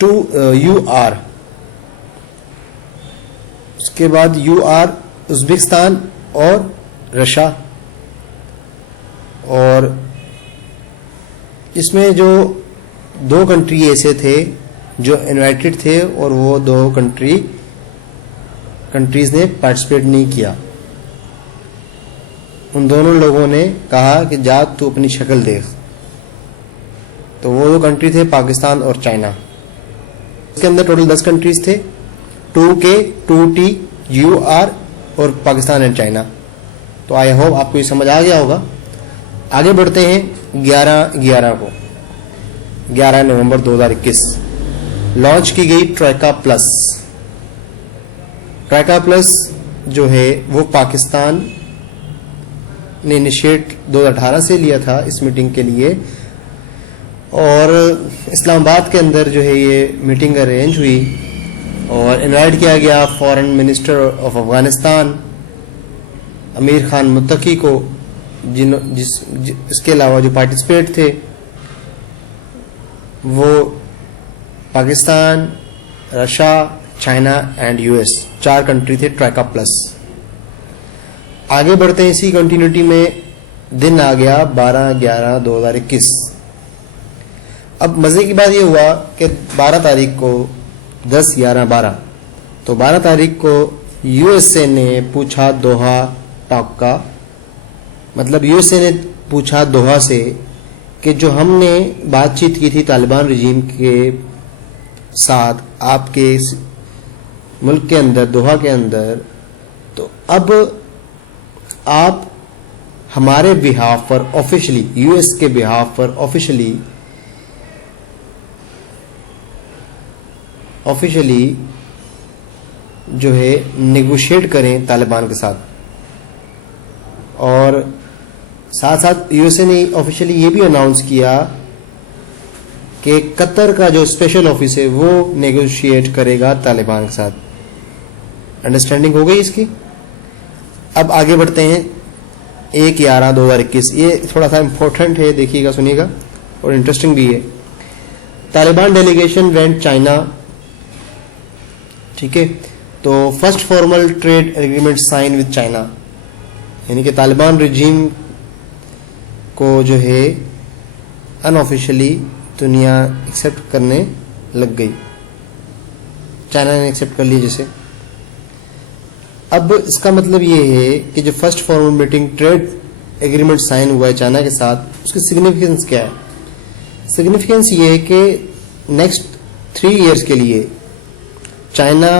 2UR, उसके बाद UR उज्बेकिस्तान और रशिया। और इसमें जो 2 कंट्री ऐसे थे जो इनवाइटेड थे और वो 2 कंट्रीज ने पार्टिसिपेट नहीं किया। उन दोनों लोगों ने कहा कि जा तू अपनी शक्ल देख। तो वो 2 कंट्री थे पाकिस्तान और चाइना। इसके अंदर टोटल 10 कंट्रीज थे, 2K, 2T, UR और पाकिस्तान एंड चाइना। तो आई होप आपको ये समझ आ गया होगा। आगे बढ़ते हैं 11/11 को। 11 नवंबर 2021 लॉन्च की गई ट्राइका प्लस। ट्राइका प्लस जो है वो पाकिस्तान ने इनिशिएट 2018 से लिया था इस मीटिंग के लिए, और इस्लामाबाद के अंदर जो है ये मीटिंग अरेंज हुई और इनवाइट किया गया फॉरेन मिनिस्टर ऑफ अफगानिस्तान अमीर खान मुत्तकी को, इसके अलावा जो पार्टिसिपेट थे वो Pakistan, Russia, China and US 4 country थे ट्राइका प्लस। आगे बढ़ते हैं इसी कंटिन्यूटी में। दिन आ गया 12/11/2021। अब मजे की बात यह हुआ कि 12 तारीख को 10/11/12, तो 12 तारीख को USA ने पूछा दोहा टॉक का, मतलब USA ने पूछा दोहा से कि जो हमने बातचीत की थी तालिबान रजीम के साथ आपके मुल्क के अंदर, दोहा के अंदर, तो अब आप हमारे बिहाफ पर ऑफिशियली, US के बिहाफ पर ऑफिशियली जो है नेगोशिएट करें तालिबान के साथ। और साथ साथ USA ने ऑफिशियली ये भी अनाउंस किया कि कतर का जो स्पेशल ऑफिस है वो नेगोशिएट करेगा तालिबान के साथ। अंडरस्टैंडिंग हो गई इसकी। अब आगे बढ़ते हैं 1/11/2021। ये थोड़ा सा इंपॉर्टेंट है, देखिएगा, सुनिएगा, और इंटरेस्टिंग भी है। Taliban delegation went China. ठीक है, तो first formal trade agreement sign with China, यानी कि तालिबान रजीम को जो है अनऑफिशियली दुनिया एक्सेप्ट करने लग गई, चाइना ने एक्सेप्ट कर लिया जैसे। अब इसका मतलब ये है कि जो first formal meeting trade agreement sign हुआ है चाइना के साथ, उसकी सिग्निफिकेंस क्या है? सिग्निफिकेंस ये है कि नेक्स्ट 3 इयर्स के लिए चाइना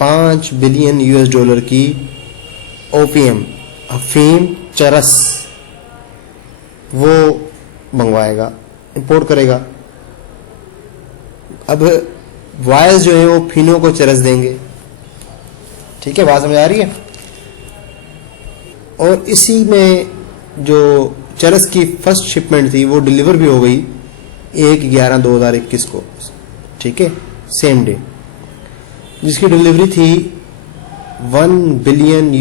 $5 बिलियन की ओपीएम, अफीम, चरस वो मंगवाएगा, इंपोर्ट करेगा। अब वायर्स जो है वो फिनो को चरस देंगे। ठीक है, बात समझ आ रही है? और इसी में जो चरस की फर्स्ट शिपमेंट थी वो डिलीवर भी हो गई 1/11/2021 को। ठीक है, सेम डे, जिसकी डिलीवरी थी $1 बिलियन।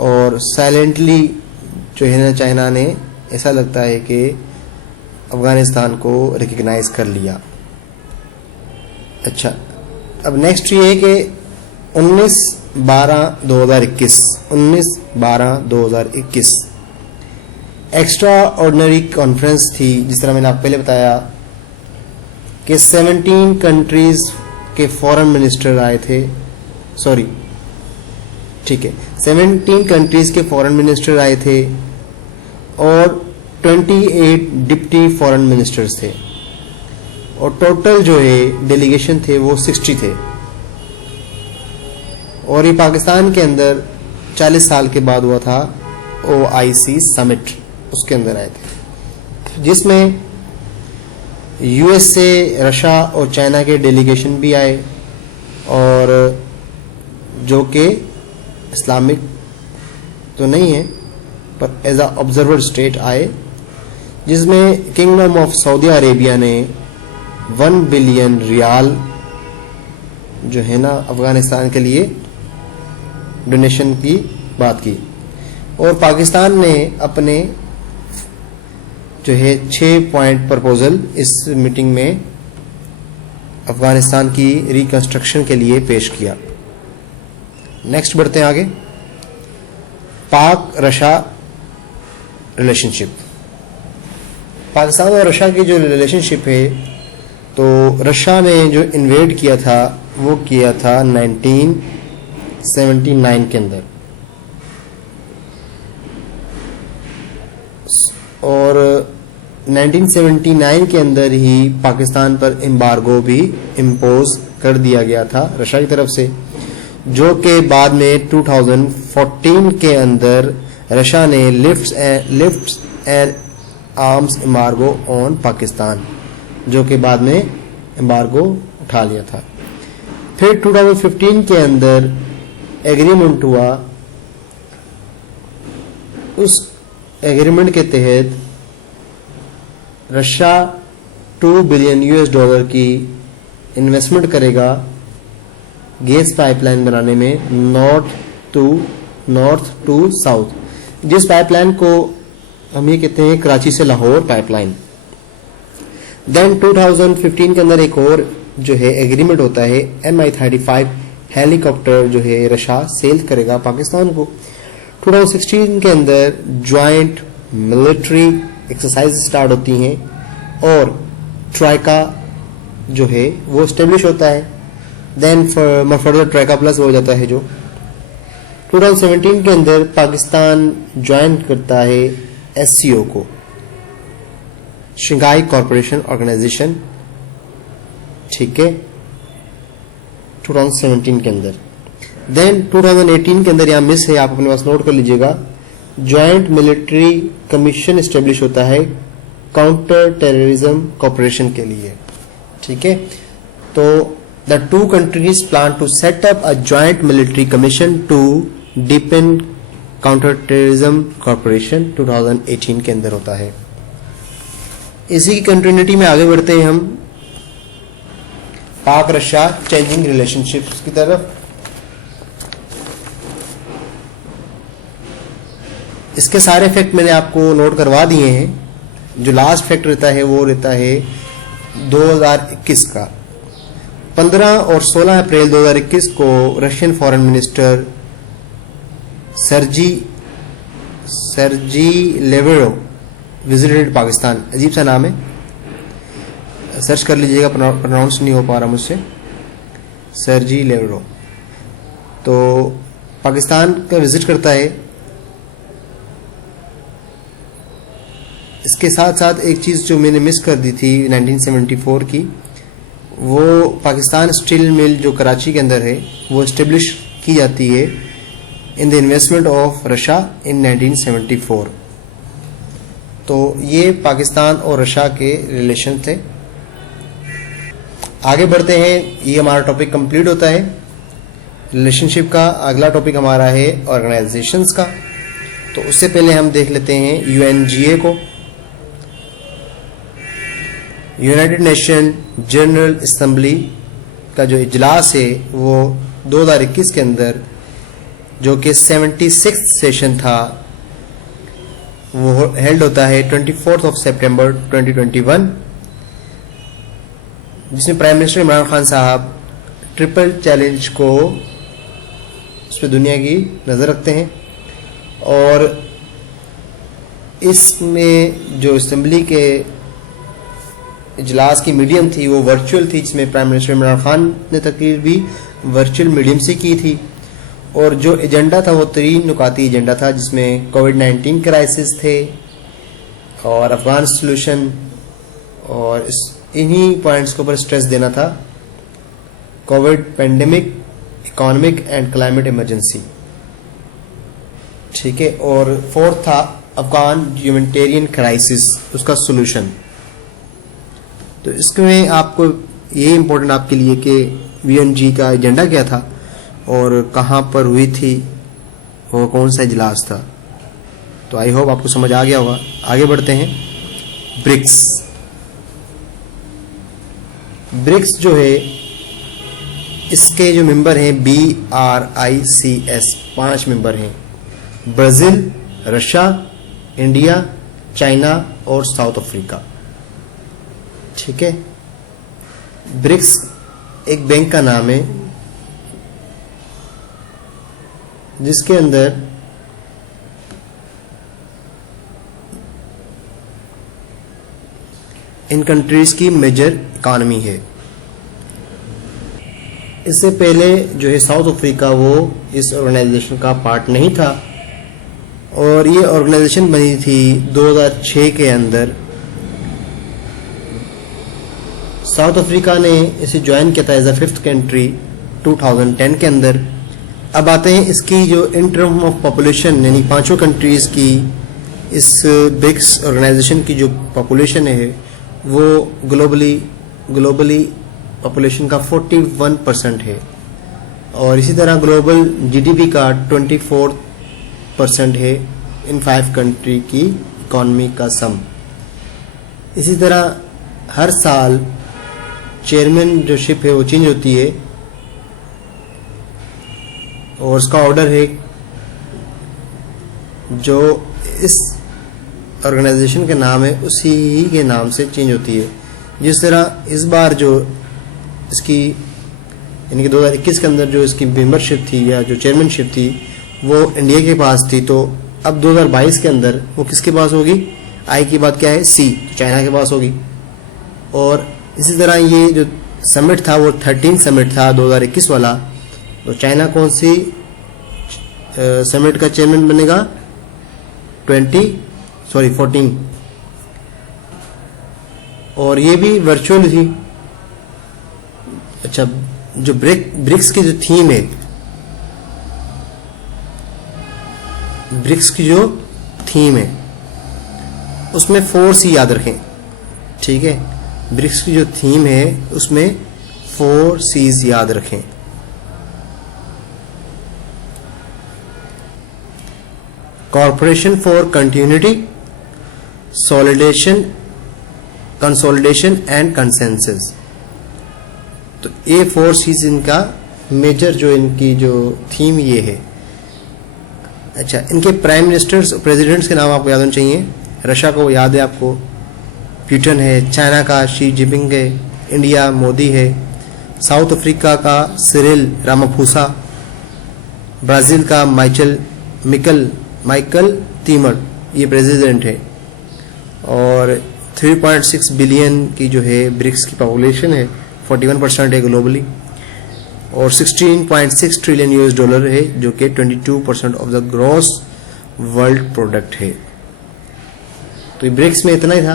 और साइलेंटली जो है ना चाइना ने, ऐसा लगता है कि अफगानिस्तान को रिकग्नाइज कर लिया। अच्छा, अब नेक्स्ट ये है कि 19/12/2021 एक्स्ट्रा ऑर्डिनरी कॉन्फ्रेंस थी, जिस तरह मैंने आपको पहले बताया कि 17 कंट्रीज के फॉरेन मिनिस्टर आए थे। सॉरी, ठीक है, 17 कंट्रीज के फॉरेन मिनिस्टर आए थे और 28 डिप्टी फॉरेन मिनिस्टर्स थे, और टोटल जो है डेलीगेशन थे वो 60 थे। और ये पाकिस्तान के अंदर 40 साल के बाद हुआ था OIC समिट, उसके अंदर आए थे, जिसमें USA, रशिया और चाइना के डेलीगेशन भी आए, और जो कि इस्लामिक तो नहीं है, पर एज अ ऑब्जर्वर स्टेट आए, जिसमें किंगडम ऑफ सऊदी अरेबिया ने 1 बिलियन रियाल जो है ना अफगानिस्तान के लिए डोनेशन की बात की। और पाकिस्तान ने अपने जो है 6 पॉइंट प्रपोजल इस मीटिंग में अफगानिस्तान की रिकंस्ट्रक्शन के लिए पेश किया। नेक्स्ट बढ़ते हैं आगे, पाक रशिया रिलेशनशिप। पाकिस्तान और रशिया की जो रिलेशनशिप है, तो रशिया ने जो इन्वेड किया था वो किया था 1979 के अंदर, और 1979 के अंदर ही पाकिस्तान पर एम्बार्गो भी इम्पोज कर दिया गया था रशिया की तरफ से, जो कि बाद में 2014 के अंदर रशिया ने lifts and arms embargo on Pakistan, जो कि बाद में एम्बार्गो उठा लिया था। फिर 2015 के अंदर एग्रीमेंट हुआ, उस एग्रीमेंट के तहत रशिया $2 बिलियन की इन्वेस्टमेंट करेगा गैस पाइपलाइन बनाने में नॉर्थ टू साउथ, जिस पाइपलाइन को हम ये कहते हैं कराची से लाहौर पाइपलाइन। देन 2015 के अंदर एक और जो है एग्रीमेंट होता है, Mi-35 हेलीकॉप्टर जो है रशिया सेल करेगा पाकिस्तान को। 2016 के अंदर ज्वाइंट मिलिट्री एक्सरसाइज स्टार्ट होती हैं और ट्राइका जो है वो स्टेब्लिश होता है। देन फर्दर ट्राइका प्लस हो जाता है। जो 2017 के अंदर पाकिस्तान ज्वाइन करता है SCO को, शंघाई कॉरपोरेशन ऑर्गेनाइजेशन, ठीक है, 2017 के अंदर। देन 2018 के अंदर यहाँ मिस है, आप अपने पास नोट कर लीजिएगा, ज्वाइंट मिलिट्री कमीशन एस्टेब्लिश होता है काउंटर टेररिज्म कॉपरेशन के लिए, ठीक है। तो the two countries plan to set up a joint military commission to deepen counter terrorism corporation 2018 के अंदर होता है। इसी की कंटिन्यूटी में आगे बढ़ते हैं हम पाक रशिया चेंजिंग रिलेशनशिप्स की तरफ। इसके सारे फैक्ट मैंने आपको नोट करवा दिए हैं। जो लास्ट फैक्ट रहता है वो रहता है 2021 का। 15 और 16 अप्रैल 2021 को Russian foreign minister Sergey Lavrov visited Pakistan. अजीब सा नाम है, सर्च कर लीजिएगा, प्रोनाउंस नहीं हो पा रहा मुझसे, सर्जी लेवरोव। तो पाकिस्तान का विजिट करता है। इसके साथ साथ एक चीज़ जो मैंने मिस कर दी थी 1974 की, वो पाकिस्तान स्टील मिल जो कराची के अंदर है वो इस्टेब्लिश की जाती है in the investment of Russia in 1974। तो ये पाकिस्तान और रशिया के रिलेशन थे। आगे बढ़ते हैं, ये हमारा टॉपिक कंप्लीट होता है रिलेशनशिप का। अगला टॉपिक हमारा है ऑर्गेनाइजेशंस का। तो उससे पहले हम देख लेते हैं UNGA को, यूनाइटेड नेशन जनरल असेंबली का जो इजलास है वो 2021 के अंदर, जो कि 76 सेशन था, वो हेल्ड होता है 24 सितंबर 2021, जिसमें प्राइम मिनिस्टर इमरान खान साहब ट्रिपल चैलेंज को उस पर दुनिया की नज़र रखते हैं। और इसमें जो असेंबली के इजलास की मीडियम थी वो वर्चुअल थी, जिसमें प्राइम मिनिस्टर इमरान खान ने तकरीर भी वर्चुअल मीडियम से की थी। और जो एजेंडा था वो 3 नुकाती एजेंडा था, जिसमें कोविड-19 क्राइसिस थे और अफगान सोल्यूशन, और इन्हीं पॉइंट्स के ऊपर स्ट्रेस देना था, Covid pandemic, economic and climate emergency, ठीक है। और 4th था अफगान ह्यूमैनिटेरियन क्राइसिस, उसका सोल्यूशन। तो इसमें आपको ये इम्पोर्टेंट आपके लिए कि UNG का एजेंडा क्या था और कहाँ पर हुई थी और कौन सा इजलास था। तो आई होप आपको समझ आ गया होगा। आगे बढ़ते हैं। ब्रिक्स। ब्रिक्स जो है इसके जो मेंबर हैं BRICS 5 मेंबर हैं। ब्राज़ील, रशिया, इंडिया, चाइना और साउथ अफ्रीका। ठीक है। ब्रिक्स एक बैंक का नाम है जिसके अंदर इन कंट्रीज की मेजर इकॉनमी है। इससे पहले जो है साउथ अफ्रीका वो इस ऑर्गेनाइजेशन का पार्ट नहीं था और ये ऑर्गेनाइजेशन बनी थी 2006 के अंदर। साउथ अफ्रीका ने इसे ज्वाइन किया था एज अ 5th कंट्री 2010 के अंदर। अब आते हैं इसकी जो इन टर्म ऑफ पॉपुलेशन यानी 5 कंट्रीज की इस ब्रिक्स ऑर्गेनाइजेशन की जो पॉपुलेशन है वो ग्लोबली पॉपुलेशन का 41% है और इसी तरह ग्लोबल जीडीपी का 24% है इन 5 कंट्री की इकॉनमी का सम। इसी तरह हर साल चेयरमैन जो शिप है वो चेंज होती है और उसका ऑर्डर है जो इस ऑर्गेनाइजेशन के नाम है उसी ही के नाम से चेंज होती है। जिस तरह इस बार जो इसकी यानी कि 2021 के अंदर जो इसकी मेंबरशिप थी या जो चेयरमैनशिप थी वो इंडिया के पास थी, तो अब 2022 के अंदर वो किसके पास होगी? आई की बात क्या है? सी, चाइना के पास होगी। और इसी तरह ये जो समिट था वो 13 समिट था 2021 वाला, तो चाइना कौन सी समिट का चेयरमैन बनेगा? 14। और ये भी वर्चुअल थी। अच्छा, जो ब्रिक्स की जो थीम है, ब्रिक्स की जो थीम है उसमें 4C याद रखें। ठीक है, ब्रिक्स की जो थीम है उसमें 4 C's याद रखें। Corporation for continuity, consolidation and consensus. तो ये 4 C's इनका मेजर जो इनकी जो थीम ये है। अच्छा, इनके प्राइम मिनिस्टर्स प्रेसिडेंट्स के नाम आपको याद होने चाहिए। रशिया को याद है आपको, पुतिन है। चाइना का शी जिनपिंग है। इंडिया मोदी है। साउथ अफ्रीका का सिरिल रामाफोसा। ब्राज़ील का माइकल तीमर ये प्रेसिडेंट है। और 3.6 बिलियन की जो है ब्रिक्स की पॉपुलेशन है, 41% है ग्लोबली। और 16.6 ट्रिलियन $US है जो कि 22% of the gross world product है। तो ब्रिक्स में इतना ही था।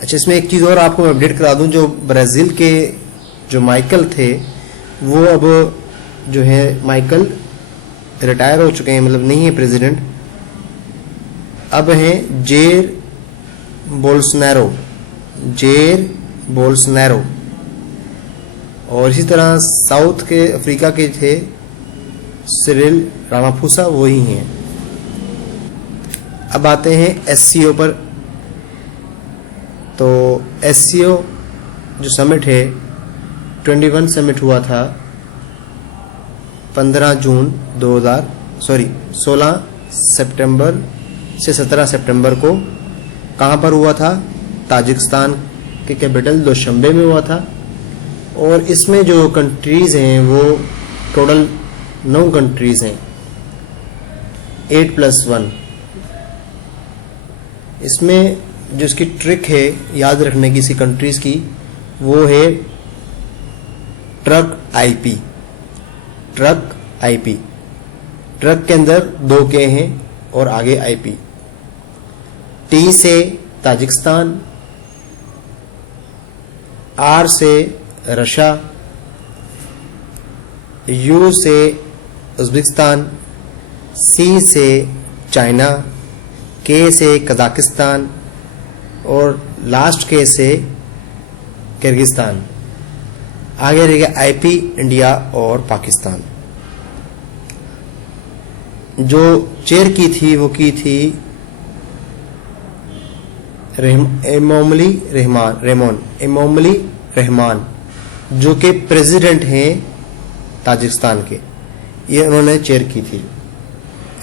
अच्छा, इसमें एक चीज़ और आपको मैं अपडेट करा दूं, जो ब्राज़ील के जो माइकल थे वो अब जो है माइकल रिटायर हो चुके हैं, मतलब नहीं है प्रेसिडेंट। अब हैं जेर बोल्सोनारो। और इसी तरह साउथ के अफ्रीका के थे सिरिल रामाफोसा, वही हैं। अब आते हैं SCO पर। तो SCO जो समिट है 21 समिट हुआ था 16 सितंबर से 17 सितंबर को। कहाँ पर हुआ था? ताजिकिस्तान के कैपिटल दुशांबे में हुआ था। और इसमें जो कंट्रीज़ हैं वो टोटल 9 कंट्रीज़ हैं, 8+1। इसमें जो इसकी ट्रिक है याद रखने की इसी कंट्रीज़ की, वो है ट्रक आईपी। ट्रक के अंदर 2 के हैं और आगे आईपी। टी से ताजिकिस्तान, आर से रशिया, यू से उज़्बेकिस्तान, सी से चाइना, के से कजाकिस्तान और लास्ट के से किर्गिस्तान। आगे रहेगा आईपी, इंडिया और पाकिस्तान। जो चेयर की थी वो की थी इमामोली रहमान, जो कि प्रेसिडेंट हैं ताजिकिस्तान के, ये उन्होंने चेयर की थी।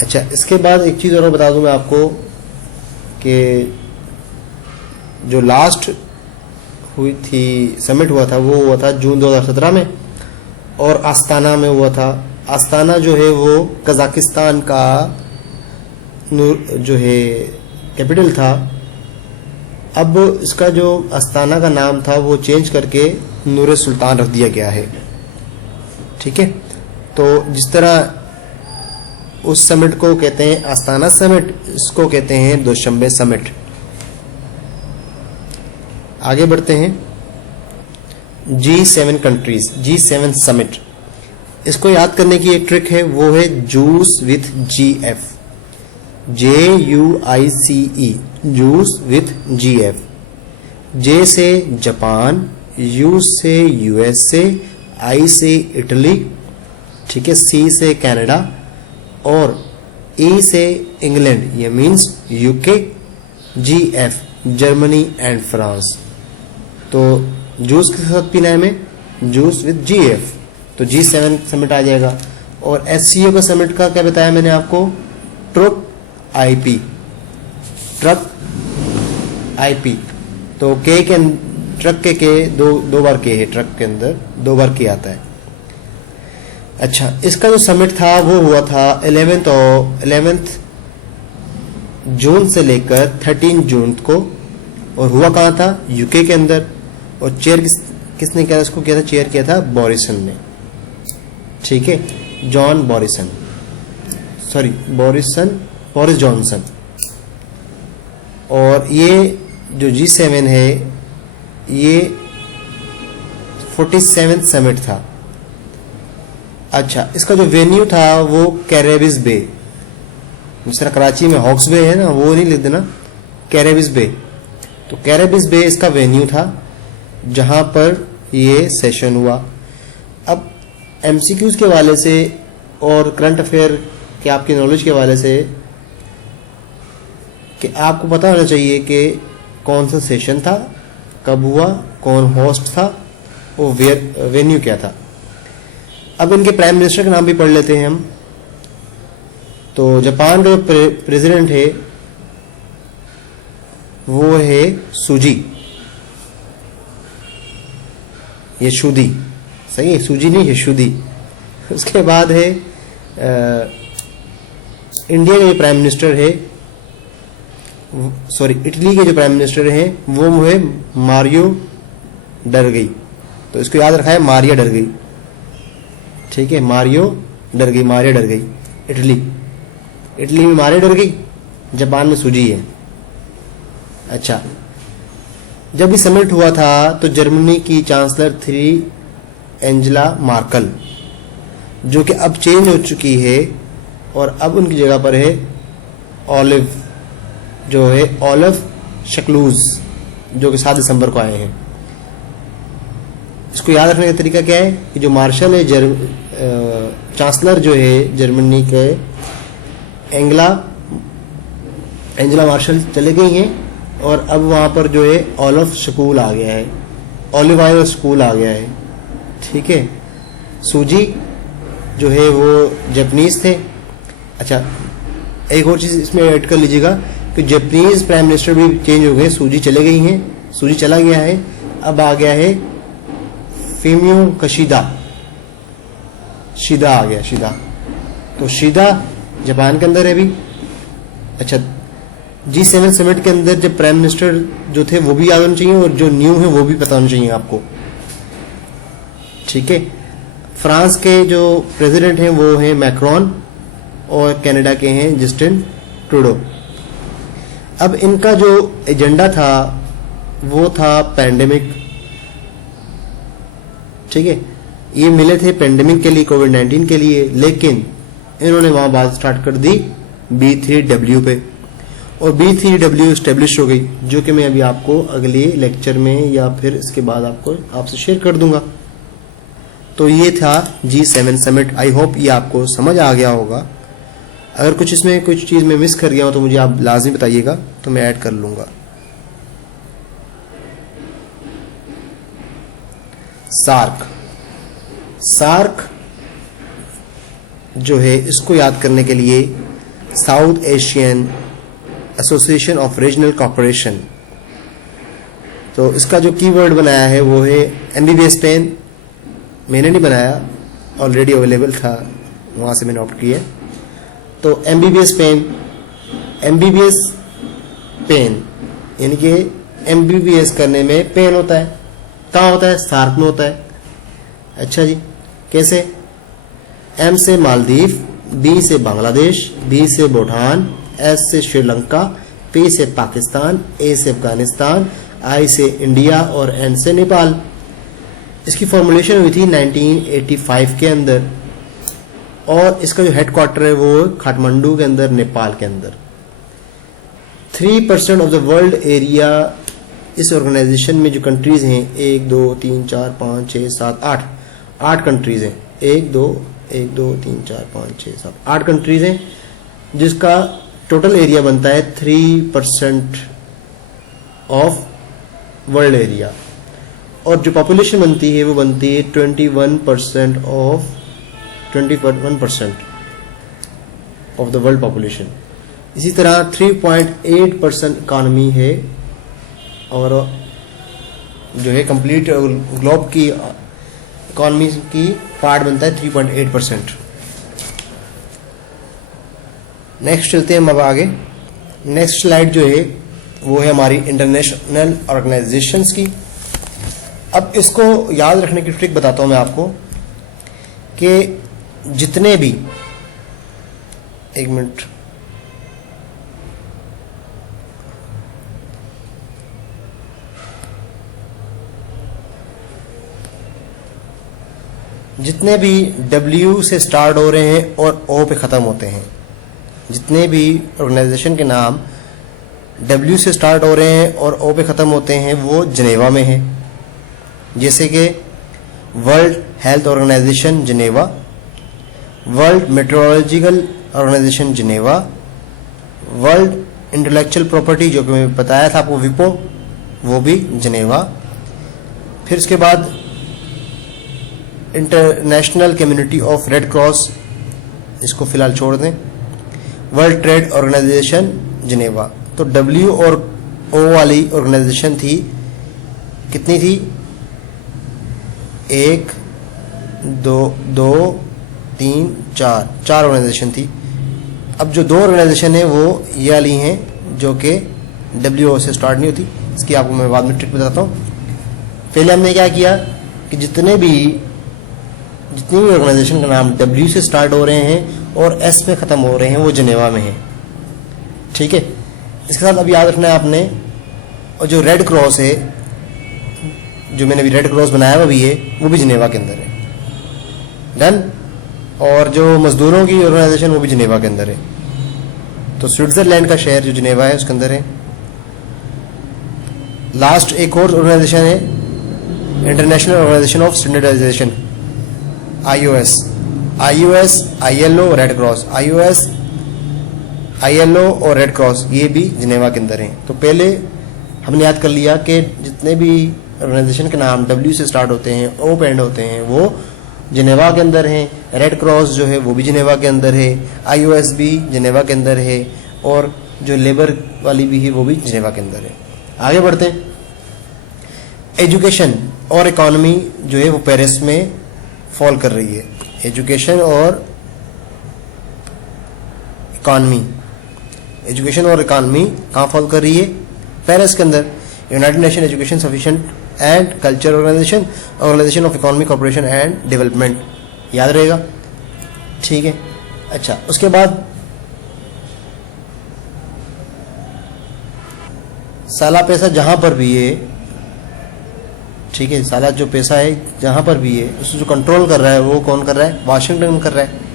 अच्छा, इसके बाद एक चीज़ और बता दूं मैं आपको कि जो लास्ट हुई थी समिट हुआ था वो हुआ था जून 2017 में, और आस्ताना में हुआ था। आस्ताना जो है वो कजाकिस्तान का जो है कैपिटल था। अब इसका जो आस्ताना का नाम था वो चेंज करके नूर सुल्तान रख दिया गया है। ठीक है, तो जिस तरह उस समिट को कहते हैं आस्ताना समिट, इसको कहते हैं दोशंबे समिट। आगे बढ़ते हैं। G7 कंट्रीज, G7 समिट, इसको याद करने की एक ट्रिक है, वो है juice with GF, JUICE, juice with GF। J से जापान, U से USA, I से इटली, ठीक है, C से कनाडा और E से इंग्लैंड, ये means UK, GF Germany and France. तो जूस के साथ पीना है हमें जूस विद GF, तो G7 समिट आ जाएगा। और SCO का समिट का क्या बताया मैंने आपको, ट्रक IP, तो के ट्रक के दो बार के है, ट्रक के अंदर दो बार के आता है। अच्छा, इसका जो समिट था वो हुआ था 11 जून से लेकर 13 जून को, और हुआ कहाँ था, यूके के अंदर। और चेयर किसने किया, इसको किया था, चेयर किया था बोरिसन ने। ठीक है, बोरिस जॉनसन। और ये जो G7 है ये 47th समिट था। अच्छा, इसका जो वेन्यू था वो कैरेबिस बे, जिस तरह कराची में हॉक्स बे है ना, वो नहीं लिख देना, कैरेबिस बे। तो कैरेबिस बे इसका वेन्यू था जहां पर ये सेशन हुआ। अब MCQs के वाले से और करंट अफेयर के आपकी नॉलेज के वाले से कि आपको पता होना चाहिए कि कौन सा सेशन था, कब हुआ, कौन होस्ट था और वेन्यू क्या था। अब इनके प्राइम मिनिस्टर का नाम भी पढ़ लेते हैं हम। तो जापान का प्रेसिडेंट है वो है सूजी, ये शुदी, सही है, सूजी नहीं है, शुदी। उसके बाद है इंडिया के प्राइम मिनिस्टर है, सॉरी इटली के जो प्राइम मिनिस्टर हैं वो है मारियो डरगई। तो इसको याद रखा है, मारिया डरगई। ठीक है, मारिया डरगई। इटली में मारिया डरगई, जापान में सूजी है। अच्छा, जब ये समिट हुआ था तो जर्मनी की चांसलर थी एंजेला मार्कल, जो कि अब चेंज हो चुकी है और अब उनकी जगह पर है ओलफ शक्लूज, जो कि 7 दिसंबर को आए हैं। इसको याद रखने का तरीका क्या है कि जो मार्शल है, चांसलर जो है जर्मनी के एंजेला मार्शल चले गई हैं और अब वहाँ पर जो है ओलिव स्कूल आ गया है, ओलिव ऑयल स्कूल आ गया है। ठीक है, सूजी जो है वो जापानीज थे। अच्छा, एक और चीज़ इसमें ऐड कर लीजिएगा कि जापानीज प्राइम मिनिस्टर भी चेंज हो गए, सूजी चले गई हैं, सूजी चला गया है, अब आ गया है फीमियो कशीदा, शिदा आ गया, शिदा। तो शिदा जापान के अंदर है भी। अच्छा, G7 समिट के अंदर जब प्राइम मिनिस्टर जो थे वो भी याद होने चाहिए और जो न्यू है वो भी पता होना चाहिए आपको। ठीक है, फ्रांस के जो प्रेसिडेंट हैं वो हैं मैक्रोन और कनाडा के हैं जस्टिन ट्रूडो। अब इनका जो एजेंडा था वो था पेंडेमिक। ठीक है, ये मिले थे पेंडेमिक के लिए, कोविड-19 के लिए, लेकिन इन्होंने वहां बात स्टार्ट कर दी B3W पे और B3W स्टेब्लिश हो गई, जो कि मैं अभी आपको अगले लेक्चर में या फिर इसके बाद आपसे शेयर कर दूंगा। तो ये था G7 समिट। आई होप ये आपको समझ आ गया होगा। अगर कुछ इसमें कुछ चीज़ मैं मिस कर गया हूँ तो मुझे आप लाजमी बताइएगा, तो मैं ऐड कर लूँगा। सार्क, सार्क जो है इसको याद करने के लिए south Asian association of regional corporation, तो इसका जो कीवर्ड बनाया है वो है MBBS पेन। मैंने नहीं बनाया, ऑलरेडी अवेलेबल था, वहाँ से मैंने ऑप्ट किया। तो MBBS पेन, MBBS पेन यानी कि MBBS करने में पेन होता है, कहाँ होता है? सार्क में होता है। अच्छा जी, कैसे? M से मालदीव, B से बांग्लादेश, B से भूटान, S से श्रीलंका, P से पाकिस्तान, A से अफगानिस्तान, I से इंडिया और N से नेपाल। इसकी फॉर्मुलेशन हुई थी 1985 के अंदर, और इसका जो हेडक्वार्टर है वो काठमांडू के अंदर, नेपाल के अंदर। 3% ऑफ द वर्ल्ड एरिया इस ऑर्गेनाइजेशन में जो कंट्रीज हैं, 1 2 3 4 5 6 7 8 कंट्रीज हैं। 1 2 3 4 5 6 7 8 कंट्रीज हैं, जिसका टोटल एरिया बनता है 3% ऑफ वर्ल्ड एरिया, और जो पॉपुलेशन बनती है वो बनती है 21% of 21% of the world population. इसी तरह 3.8% इकानमी है, और जो है कंप्लीट ग्लोब की इकॉनमी की पार्ट बनता है 3.8%। नेक्स्ट चलते हैं हम अब आगे। नेक्स्ट स्लाइड जो है वो है हमारी इंटरनेशनल ऑर्गेनाइजेशंस की। अब इसको याद रखने की ट्रिक बताता हूं मैं आपको कि जितने भी, एक मिनट, जितने भी W से स्टार्ट हो रहे हैं और O पे ख़त्म होते हैं, जितने भी ऑर्गेनाइजेशन के नाम W से स्टार्ट हो रहे हैं और O पे ख़त्म होते हैं वो जिनेवा में है। जैसे कि world health organisation Geneva, world meteorological organisation Geneva, world intellectual property जो कि मैं बताया था आपको विपो, वो भी जिनेवा। फिर उसके बाद international community of red cross, इसको फिलहाल छोड़ दें। World trade organisation Geneva. तो W और O वाली ऑर्गेनाइजेशन थी, कितनी थी? 1 2 3 4 ऑर्गेनाइजेशन थी। अब जो 2 ऑर्गेनाइजेशन है वो ये वाली हैं जो कि WHO से स्टार्ट नहीं होती। इसकी आपको मैं बाद में ट्रिक बताता हूँ। पहले हमने क्या किया कि जितनी भी ऑर्गेनाइजेशन का नाम W से स्टार्ट हो रहे हैं और S पे ख़त्म हो रहे हैं वो जिनेवा में है। ठीक है, इसके साथ अब याद रखना है आपने, और जो रेड क्रॉस है, जो मैंने अभी रेड क्रॉस बनाया हुआ भी है, वो भी जिनेवा के अंदर है। डन। और जो मजदूरों की ऑर्गेनाइजेशन वो भी जिनेवा के अंदर है। तो स्विट्जरलैंड का शहर जो जिनेवा है उसके अंदर है। लास्ट एक और ऑर्गेनाइजेशन है, international organisation of standardisation, IOS, ILO, रेड क्रॉस, IOS, ILO और रेड क्रॉस, ये भी जिनेवा के अंदर हैं। तो पहले हमने याद कर लिया कि जितने भी ऑर्गेनाइजेशन के नाम W से स्टार्ट होते हैं, O पे एंड होते हैं, वो जिनेवा के अंदर हैं। रेड क्रॉस जो है वो भी जिनेवा के अंदर है, IOS भी जिनेवा के अंदर है, और जो लेबर वाली भी है वो भी जिनेवा के अंदर है। आगे बढ़ते हैं। एजुकेशन और इकॉनमी जो है वो पेरिस में फॉल कर रही है। एजुकेशन और इकॉनमी, एजुकेशन और इकॉनमी कहाँ फॉल कर रही है? पेरिस के अंदर। United nation education sufficient and culture organisation, organisation of economic corporation and development, याद रहेगा। ठीक है, अच्छा, उसके बाद साला पैसा जहां पर भी है, ठीक है, साला जो पैसा है जहां पर भी है उसको जो कंट्रोल कर रहा है वो कौन कर रहा है? वाशिंगटन कर रहा है।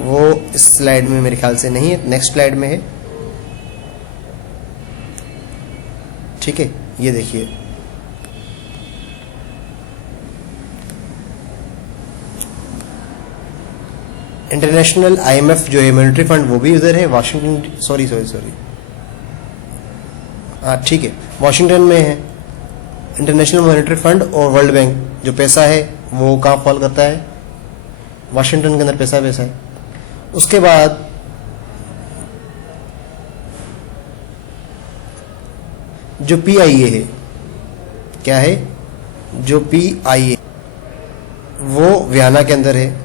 वो इस स्लाइड में मेरे ख्याल से नहीं है, नेक्स्ट स्लाइड में है। ठीक है, ये देखिए, इंटरनेशनल IMF जो है मॉनेटरी फंड वो भी उधर है, वाशिंगटन, सॉरी, हाँ ठीक है, वाशिंगटन में है। इंटरनेशनल मॉनेटरी फंड और वर्ल्ड बैंक जो पैसा है वो कहाँ फॉल करता है, वाशिंगटन के अंदर पैसा है। उसके बाद जो PIA है, क्या है, जो PIA वो वियना के अंदर है।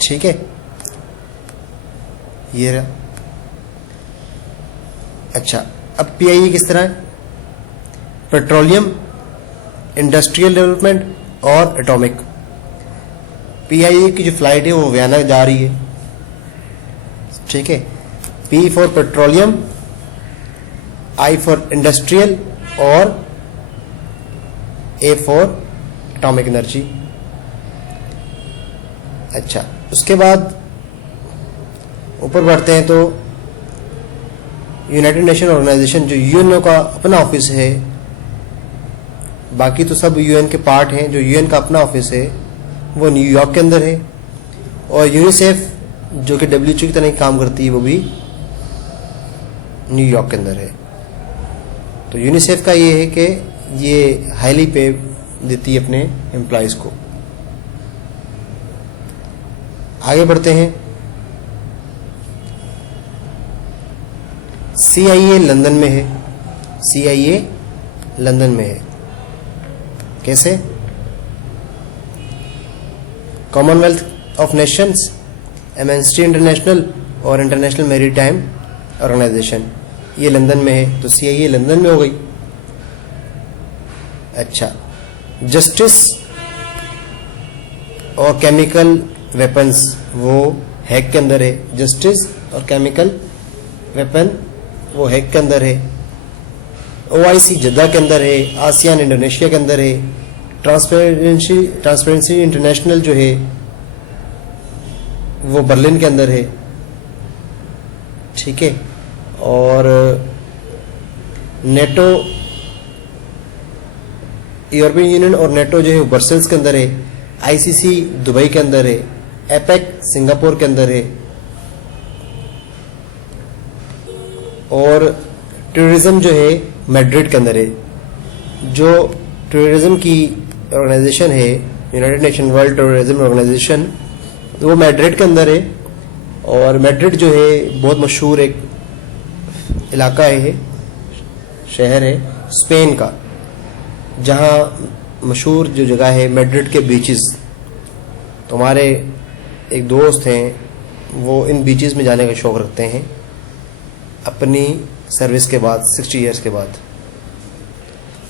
ठीक है, ये रहा। अच्छा, अब PIA किस तरह है, पेट्रोलियम, इंडस्ट्रियल डेवलपमेंट और एटॉमिक। PIA की जो फ्लाइट है वो वियना जा रही है। ठीक है, P for petroleum, I for industrial और A फॉर एटॉमिक एनर्जी। अच्छा, उसके बाद ऊपर बढ़ते हैं तो यूनाइटेड नेशन ऑर्गेनाइजेशन जो यूएनओ का अपना ऑफिस है, बाकी तो सब यूएन के पार्ट हैं, जो यूएन का अपना ऑफिस है वो न्यूयॉर्क के अंदर है। और यूनिसेफ जो कि WHO की तरह काम करती है वो भी न्यूयॉर्क के अंदर है। तो यूनिसेफ का ये है कि ये हाईली पे देती है अपने एम्प्लॉयज को। आगे बढ़ते हैं, CIA लंदन में है। CIA लंदन में है, कैसे, Commonwealth of Nations, amnesty international और इंटरनेशनल मैरीटाइम ऑर्गेनाइजेशन, ये लंदन में है, तो CIA लंदन में हो गई। अच्छा, जस्टिस और केमिकल वेपन्स वो हैग के अंदर है। जस्टिस और केमिकल वेपन वो हैग के अंदर है। OIC जद्दा के अंदर है। आसियान इंडोनेशिया के अंदर है। ट्रांसपेरेंसी इंटरनेशनल जो है वो बर्लिन के अंदर है। ठीक है, और नेटो, यूरोपियन यूनियन और नेटो जो है ब्रसेल्स के अंदर है। ICC दुबई के अंदर है। APEC सिंगापुर के अंदर है। और टेररिज्म जो है मैड्रिड के अंदर है। जो टेररिज्म की ऑर्गेनाइजेशन है united nation world terrorism organisation, वो मैड्रिड के अंदर है। और मैड्रिड जो है बहुत मशहूर एक इलाका है, शहर है स्पेन का, जहाँ मशहूर जो जगह है मैड्रिड के बीचेस। तो हमारे एक दोस्त हैं वो इन बीचेस में जाने का शौक़ रखते हैं अपनी सर्विस के बाद, 60 ईयर्स के बाद।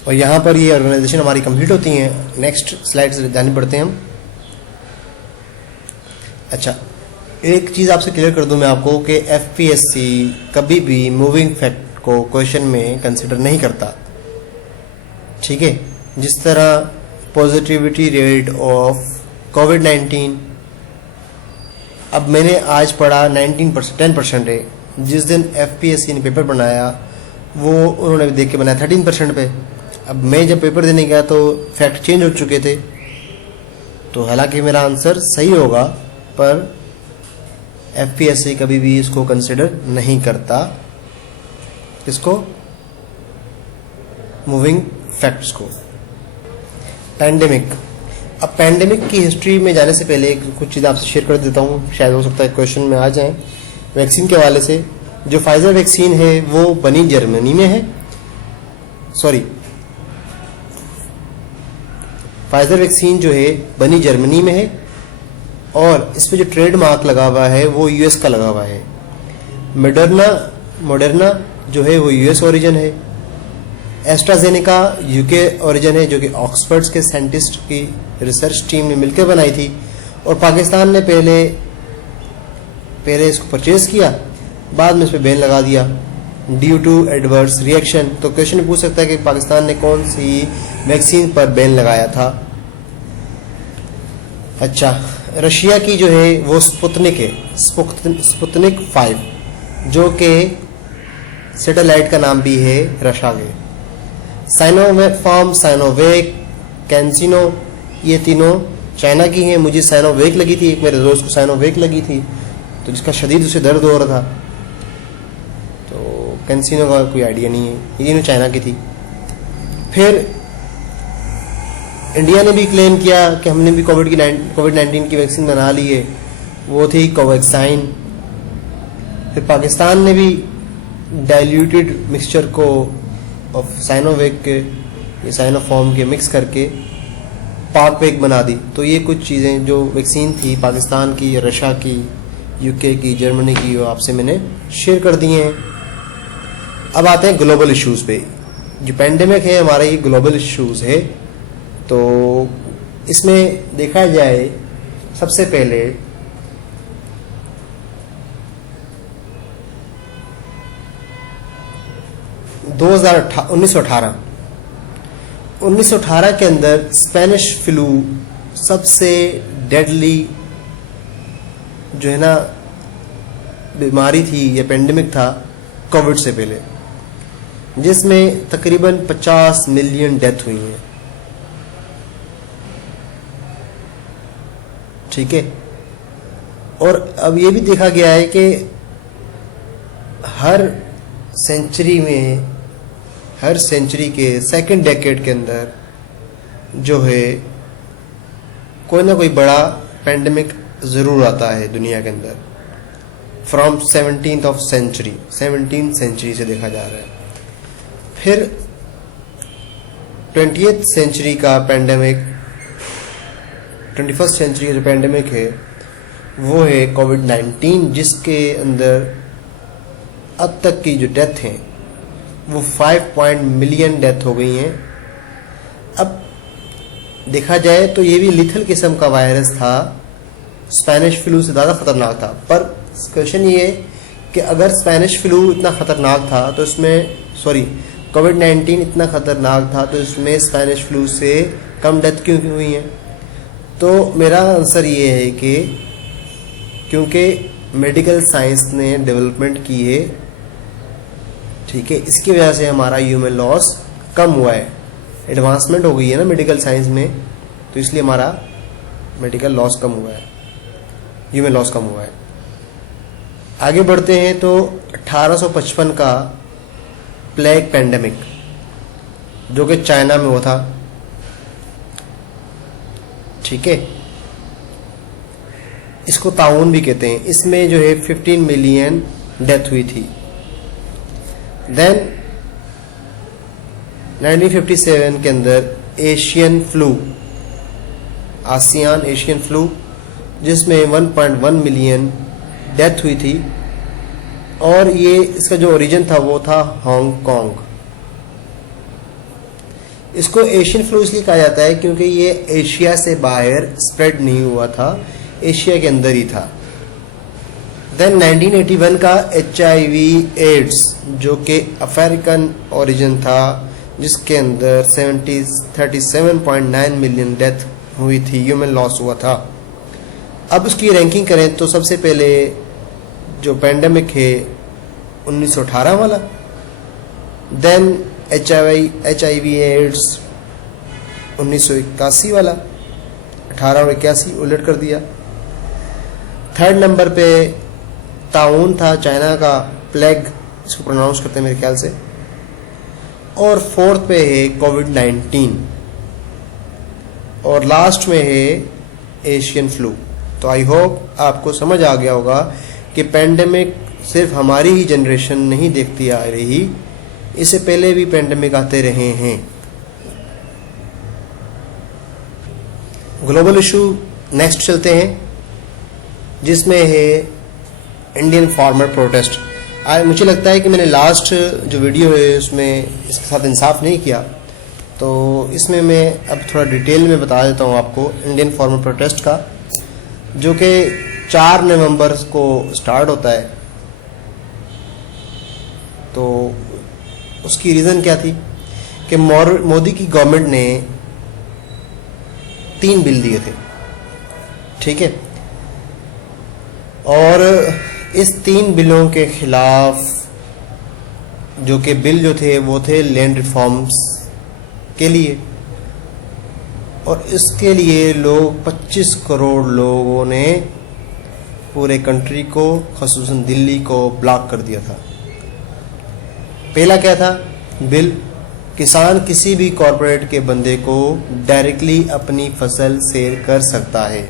और यहाँ पर ये ऑर्गेनाइजेशन हमारी कंप्लीट होती हैं। नेक्स्ट स्लाइड से जाने पड़ते हैं हम। अच्छा, एक चीज़ आपसे क्लियर कर दूं मैं आपको कि FPSC कभी भी मूविंग फैक्ट को क्वेश्चन में कंसिडर नहीं करता। ठीक है, जिस तरह पॉजिटिविटी रेट ऑफ कोविड-19 अब मैंने आज पढ़ा 10% है। जिस दिन FPSC ने पेपर बनाया वो उन्होंने देख के बनाया 13% पे। अब मैं जब पेपर देने गया तो फैक्ट चेंज हो चुके थे। तो हालांकि मेरा आंसर सही होगा, पर FPSC कभी भी इसको कंसिडर नहीं करता, इसको मूविंग फैक्ट्स को। पैंडेमिक, अब पैंडेमिक की हिस्ट्री में जाने से पहले कुछ चीज़ आपसे शेयर कर देता हूँ, शायद हो सकता है क्वेश्चन में आ जाए। वैक्सीन के हवाले से, जो फाइजर वैक्सीन है वो बनी जर्मनी में है, फाइजर वैक्सीन जो है बनी जर्मनी में है। और इस पे जो ट्रेड मार्क लगा हुआ है वो US का लगा हुआ है। मोडर्ना जो है वो US ओरिजिन है। एस्ट्राजेनेका UK ओरिजिन है, जो कि ऑक्सफर्ड के साइंटिस्ट की रिसर्च टीम ने मिलकर बनाई थी। और पाकिस्तान ने पहले इसको परचेज किया, बाद में इस पर बैन लगा दिया ड्यू टू एडवर्स रिएक्शन। तो क्वेश्चन पूछ सकता है कि पाकिस्तान ने कौन सी वैक्सीन पर बैन लगाया था। अच्छा, रशिया की जो है वो स्पुतनिक है, स्पुतनिक 5, जो कि सैटेलाइट का नाम भी है रशागे। साइनोफार्म, साइनोवेक, कैंसिनो, ये तीनों चाइना की हैं। मुझे साइनोवेक लगी थी, एक मेरे दोस्त को साइनोवेक लगी थी, तो जिसका शदीद उसे दर्द हो रहा था। तो कैंसिनो का कोई आइडिया नहीं है, ये तीनों चाइना की थी। फिर इंडिया ने भी क्लेम किया कि हमने भी कोविड-19 की वैक्सीन बना ली है, वो थी कोवैक्साइन। फिर पाकिस्तान ने भी डाइल्यूटेड मिक्सचर को ऑफ साइनोवेक के, ये साइनोफॉर्म के मिक्स करके पाकवेक बना दी। तो ये कुछ चीज़ें जो वैक्सीन थी पाकिस्तान की, रशिया की, यूके की, जर्मनी की, वो आपसे मैंने शेयर कर दी हैं। अब आते हैं ग्लोबल इश्यूज़ पे। जो पेंडेमिक है हमारा, ये ग्लोबल इश्यूज़ है। तो इसमें देखा जाए सबसे पहले 1918 के अंदर स्पेनिश फ्लू सबसे डेडली जो है ना बीमारी थी या पेंडेमिक था कोविड से पहले, जिसमें तकरीबन 50 मिलियन डेथ हुई हैं। ठीक है। और अब ये भी देखा गया है कि हर सेंचुरी के सेकंड डेकेड के अंदर जो है कोई ना कोई बड़ा पेंडेमिक ज़रूर आता है दुनिया के अंदर। फ्रॉम 17th सेंचुरी से देखा जा रहा है। फिर 20th सेंचुरी का पेंडेमिक, 21st सेंचुरी का जो पेंडेमिक है वो है कोविड-19, जिसके अंदर अब तक की जो डेथ हैं वो 5 मिलियन डेथ हो गई हैं। अब देखा जाए तो ये भी लिथल किस्म का वायरस था, स्पेनिश फ्लू से ज़्यादा ख़तरनाक था। पर क्वेश्चन ये है कि अगर स्पेनिश फ्लू इतना ख़तरनाक था तो इसमें कोविड-19 इतना ख़तरनाक था तो इसमें स्पेनिश फ्लू से कम डेथ क्यों हुई हैं? तो मेरा आंसर ये है कि क्योंकि मेडिकल साइंस ने डेवलपमेंट की है, ठीक है, इसकी वजह से हमारा ह्यूमन लॉस कम हुआ है। एडवांसमेंट हो गई है ना मेडिकल साइंस में, तो इसलिए हमारा मेडिकल लॉस कम हुआ है, ह्यूमन लॉस कम हुआ है। आगे बढ़ते हैं तो 1855 का प्लेग पेंडेमिक जो कि चाइना में हुआ था, ठीक है, इसको ताउन भी कहते हैं। इसमें जो है 15 मिलियन डेथ हुई थी। देन 1957 के अंदर एशियन फ्लू जिसमें 1.1 मिलियन डेथ हुई थी, और ये इसका जो ओरिजिन था वो था हांगकांग। इसको एशियन फ्लू इसलिए कहा जाता है क्योंकि ये एशिया से बाहर स्प्रेड नहीं हुआ था, एशिया के अंदर ही था। देन 1981 का HIV एड्स जो कि अफ्रीकन ओरिजिन था, जिसके अंदर 37.9 मिलियन डेथ हुई थी, ह्यूमन लॉस हुआ था। अब उसकी रैंकिंग करें तो सबसे पहले जो पेंडेमिक है 1918 वाला, देन HIV एड्स 1981 वाला, 18 और 81 उलट कर दिया। थर्ड नंबर पे ताउन था, चाइना का प्लेग इसको प्रोनाउंस करते हैं मेरे ख्याल से, और फोर्थ पे है कोविड-19, और लास्ट में है एशियन फ्लू। तो आई होप आपको समझ आ गया होगा कि पेंडेमिक सिर्फ हमारी ही जनरेशन नहीं देखती आ रही, इससे पहले भी पेंडेमिक आते रहे हैं। ग्लोबल इशू नेक्स्ट चलते हैं, जिसमें है इंडियन फार्मर प्रोटेस्ट। मुझे लगता है कि मैंने लास्ट जो वीडियो है उसमें इसके साथ इंसाफ नहीं किया, तो इसमें मैं अब थोड़ा डिटेल में बता देता हूँ आपको इंडियन फार्मर प्रोटेस्ट का, जो कि 4 नवंबर को स्टार्ट होता है। तो उसकी रीज़न क्या थी कि मोदी की गवर्नमेंट ने 3 बिल दिए थे, ठीक है, और इस 3 बिलों के खिलाफ जो कि बिल जो थे वो थे लैंड रिफॉर्म्स के लिए, और इसके लिए लोग 25 करोड़ लोगों ने पूरे कंट्री को, ख़ुसूसन दिल्ली को ब्लॉक कर दिया था। पहला क्या था बिल, किसान किसी भी कॉरपोरेट के बंदे को डायरेक्टली अपनी फसल सेल कर सकता है।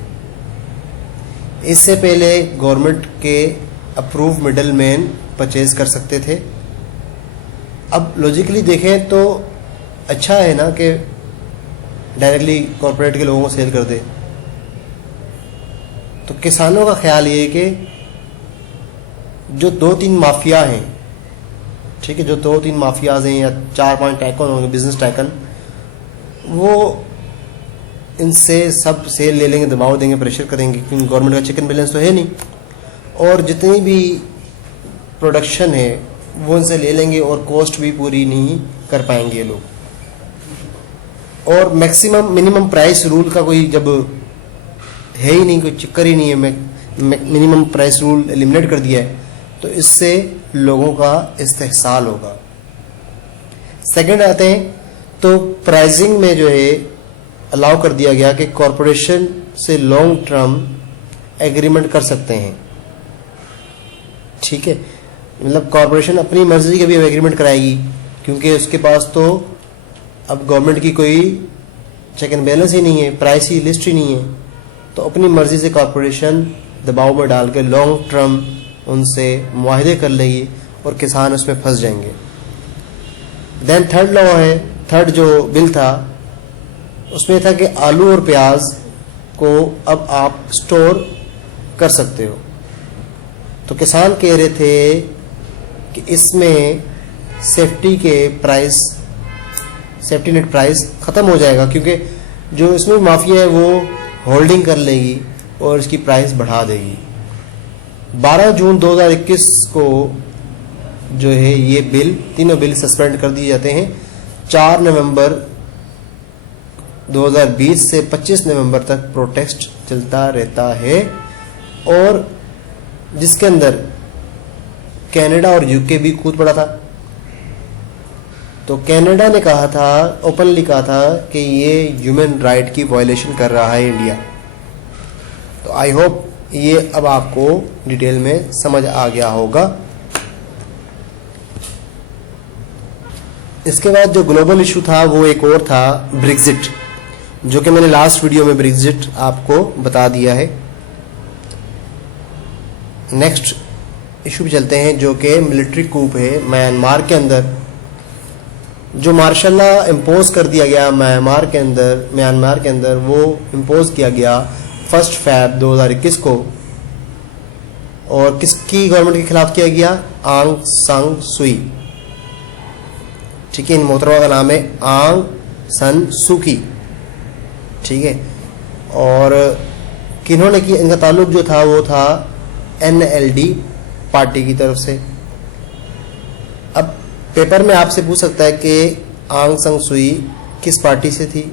इससे पहले गवर्नमेंट के अप्रूव मिडलमैन परचेज कर सकते थे। अब लॉजिकली देखें तो अच्छा है ना कि डायरेक्टली कॉरपोरेट के लोगों को सेल कर दे। तो किसानों का ख्याल ये है कि जो 2-3 माफिया हैं, ठीक है, जो 2-3 माफियाज हैं या 4-5 टैकन होंगे, बिजनेस टैकन, वो इनसे सब सेल ले लेंगे, दबाव देंगे, प्रेशर करेंगे, क्योंकि गवर्नमेंट का चिकन बैलेंस तो है नहीं, और जितनी भी प्रोडक्शन है वो इनसे ले लेंगे और कॉस्ट भी पूरी नहीं कर पाएंगे लोग। और मैक्सिमम मिनिमम प्राइस रूल का कोई जब है ही नहीं, कोई चक्कर ही नहीं है, मिनिमम प्राइस रूल एलिमिनेट कर दिया है, तो इससे लोगों का इस्तेहसाल होगा। सेकंड आते हैं तो प्राइसिंग में जो है अलाउ कर दिया गया कि कॉरपोरेशन से लॉन्ग टर्म एग्रीमेंट कर सकते हैं, ठीक है, मतलब कॉरपोरेशन अपनी मर्जी के भी एग्रीमेंट कराएगी, क्योंकि उसके पास तो अब गवर्नमेंट की कोई चेक एंड बैलेंस ही नहीं है, प्राइस ही लिस्ट ही नहीं है, तो अपनी मर्जी से कॉरपोरेशन दबाव में डाल के लॉन्ग टर्म उनसे मुआहदे कर लेगी और किसान उसमें फंस जाएंगे। देन थर्ड लॉ है, थर्ड जो बिल था उसमें था कि आलू और प्याज को अब आप स्टोर कर सकते हो। तो किसान कह रहे थे कि इसमें सेफ्टी नेट प्राइस ख़त्म हो जाएगा, क्योंकि जो इसमें माफिया है वो होल्डिंग कर लेगी और इसकी प्राइस बढ़ा देगी। 12 जून 2021 को जो है ये बिल, तीनों बिल सस्पेंड कर दिए जाते हैं। 4 नवंबर 2020 से 25 नवंबर तक प्रोटेस्ट चलता रहता है, और जिसके अंदर कनाडा और यूके भी कूद पड़ा था। तो कनाडा ने कहा था, ओपनली कहा था कि ये ह्यूमन राइट की वायलेशन कर रहा है इंडिया। तो आई होप ये अब आपको डिटेल में समझ आ गया होगा। इसके बाद जो ग्लोबल इशू था वो एक और था, ब्रेक्जिट, जो कि मैंने लास्ट वीडियो में ब्रेक्जिट आपको बता दिया है। नेक्स्ट इशू पे चलते हैं, जो कि मिलिट्री कूप है म्यांमार के अंदर, जो मार्शल लॉ इम्पोज कर दिया गया म्यांमार के अंदर, वो इम्पोज किया गया 1 फरवरी 2021 को। और किसकी गवर्नमेंट के खिलाफ किया गया? आंग सान सुई, ठीक है, इन मोहतरमा का नाम है आंग सान सू की, ठीक है। और किन्होंने किया? इनका ताल्लुक जो था वो था NLD पार्टी की तरफ से। अब पेपर में आपसे पूछ सकता है कि आंग सान सुई किस पार्टी से थी,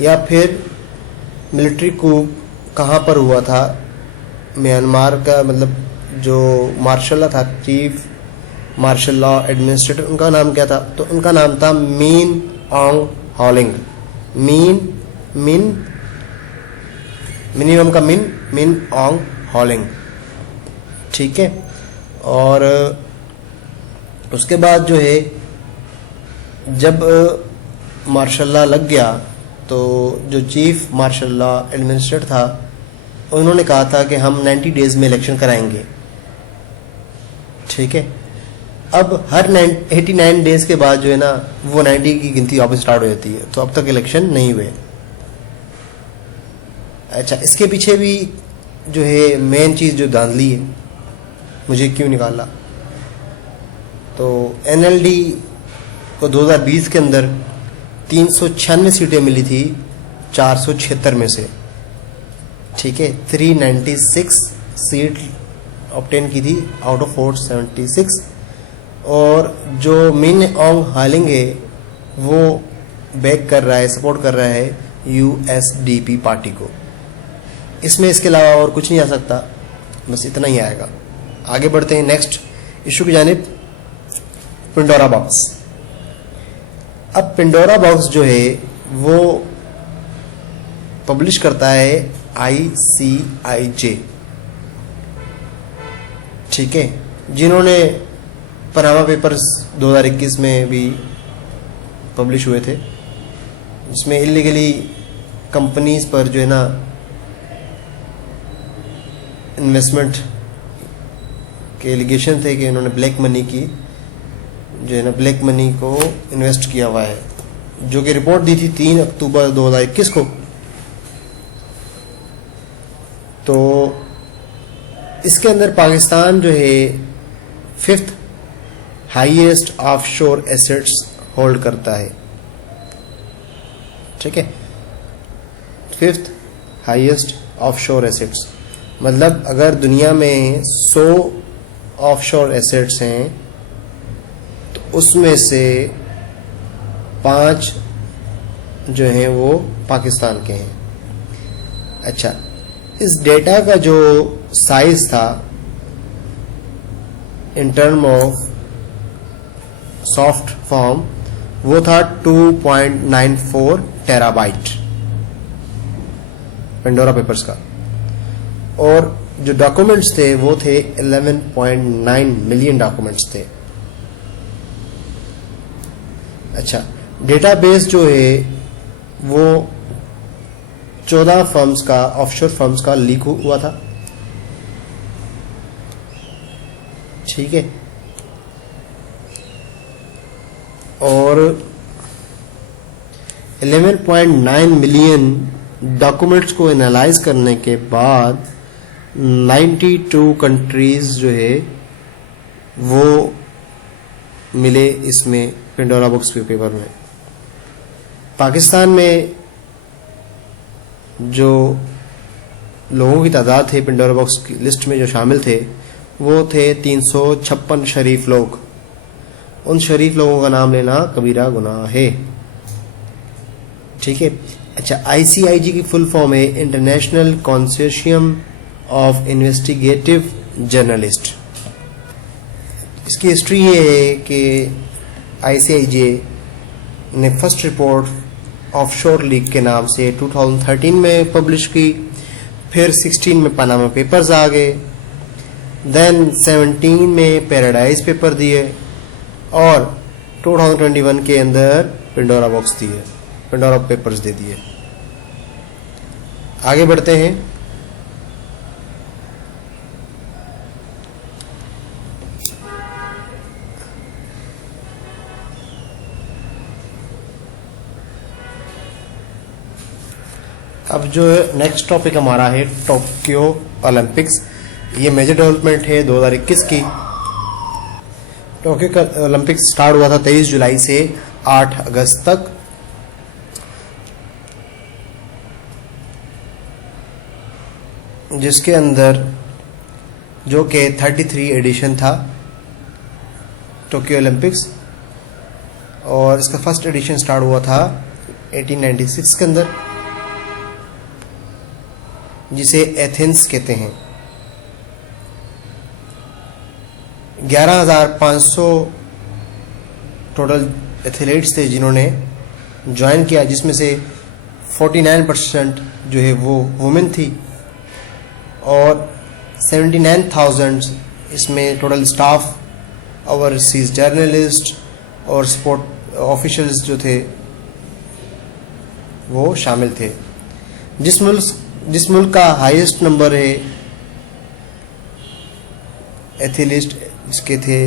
या फिर मिलिट्री कूप कहाँ पर हुआ था। म्यांमार का मतलब जो मार्शल लॉ था, चीफ मार्शल लॉ एडमिनिस्ट्रेटर, उनका नाम क्या था? तो उनका नाम था मिन ऑन्ग हॉलिंग। मिनिमम का मिन ऑन्ग हॉलिंग, ठीक है। और उसके बाद जो है जब मार्शल लॉ लग गया तो जो चीफ मार्शल लॉ एडमिनिस्ट्रेटर था उन्होंने कहा था कि हम 90 डेज में इलेक्शन कराएंगे, ठीक है। अब हर 89 डेज के बाद जो है ना वो 90 की गिनती वापस स्टार्ट हो जाती है, तो अब तक इलेक्शन नहीं हुए। अच्छा, इसके पीछे भी जो है मेन चीज़ जो धांधली है, मुझे क्यों निकाला, तो NLD को 2020 के अंदर 396 सीटें मिली थी 476 में से, ठीक है। 396 सीट ऑब्टेन की थी आउट ऑफ 476। और जो मिन ऑन्ग हालिंग है वो बैक कर रहा है, सपोर्ट कर रहा है USDP पार्टी को। इसमें इसके अलावा और कुछ नहीं आ सकता, बस इतना ही आएगा। आगे बढ़ते हैं नेक्स्ट इशू की जानिब, पंडोरा बॉक्स। अब पिंडोरा बॉक्स जो है वो पब्लिश करता है ICIJ, ठीक है, जिन्होंने पनामा पेपर्स 2021 में भी पब्लिश हुए थे, जिसमें इलीगली कंपनीज पर जो है ना इन्वेस्टमेंट के एलिगेशन थे कि उन्होंने ब्लैक मनी की जो है ना ब्लैक मनी को इन्वेस्ट किया हुआ है, जो कि रिपोर्ट दी थी 3 अक्टूबर 2021 को। तो इसके अंदर पाकिस्तान जो है 5th highest offshore assets hold करता है, ठीक है, 5th हाईएस्ट ऑफशोर एसेट्स, मतलब अगर दुनिया में 100 ऑफशोर एसेट्स हैं तो उसमें से 5 जो हैं वो पाकिस्तान के हैं। अच्छा, इस डेटा का जो साइज था in term of soft form वो था 2.94 टेराबाइट पेंडोरा पेपर्स का, और जो डॉक्यूमेंट्स थे वो थे 11.9 मिलियन डॉक्यूमेंट्स थे। अच्छा, डेटाबेस जो है वो 14 फर्म्स का, ऑफशोर फर्म्स का लीक हुआ था, ठीक है, और 11.9 मिलियन डॉक्यूमेंट्स को एनालाइज करने के बाद 92 कंट्रीज जो है वो मिले इसमें पेंडोरा बॉक्स पेपर में। पाकिस्तान में जो लोगों की तादाद थे पेंडोरा बॉक्स की लिस्ट में जो शामिल थे वो थे 356 शरीफ लोग। उन शरीफ लोगों का नाम लेना कबीरा गुनाह है, ठीक है। अच्छा, ICIJ की फुल फॉर्म है international consortium of investigative journalist. इसकी हिस्ट्री ये है कि ICIJ ने फर्स्ट रिपोर्ट ऑफशोर लीक के नाम से 2013 में पब्लिश की, फिर 16 में पनामा पेपर्स आ गए, देन 17 में पैराडाइज पेपर दिए, और 2021 के अंदर पेंडोरा बॉक्स दिए, पेंडोरा पेपर्स दे दिए। आगे बढ़ते हैं। अब जो नेक्स्ट टॉपिक हमारा है टोक्यो ओलंपिक्स। ये मेजर डेवलपमेंट है 2021 की। टोक्यो का ओलंपिक्स स्टार्ट हुआ था 23 जुलाई से 8 अगस्त तक। जिसके अंदर जो कि 33 एडिशन था टोक्यो ओलंपिक्स, और इसका फर्स्ट एडिशन स्टार्ट हुआ था 1896 के अंदर, जिसे एथेंस कहते हैं। 11,500 टोटल एथलीट्स थे जिन्होंने ज्वाइन किया, जिसमें से 49% जो है वो वुमेन थी, और 79,000 इसमें टोटल स्टाफ, ओवरसीज जर्नलिस्ट और स्पोर्ट ऑफिशियल्स जो थे वो शामिल थे। जिस मुल्क का हाईएस्ट नंबर है एथलीट जिसके थे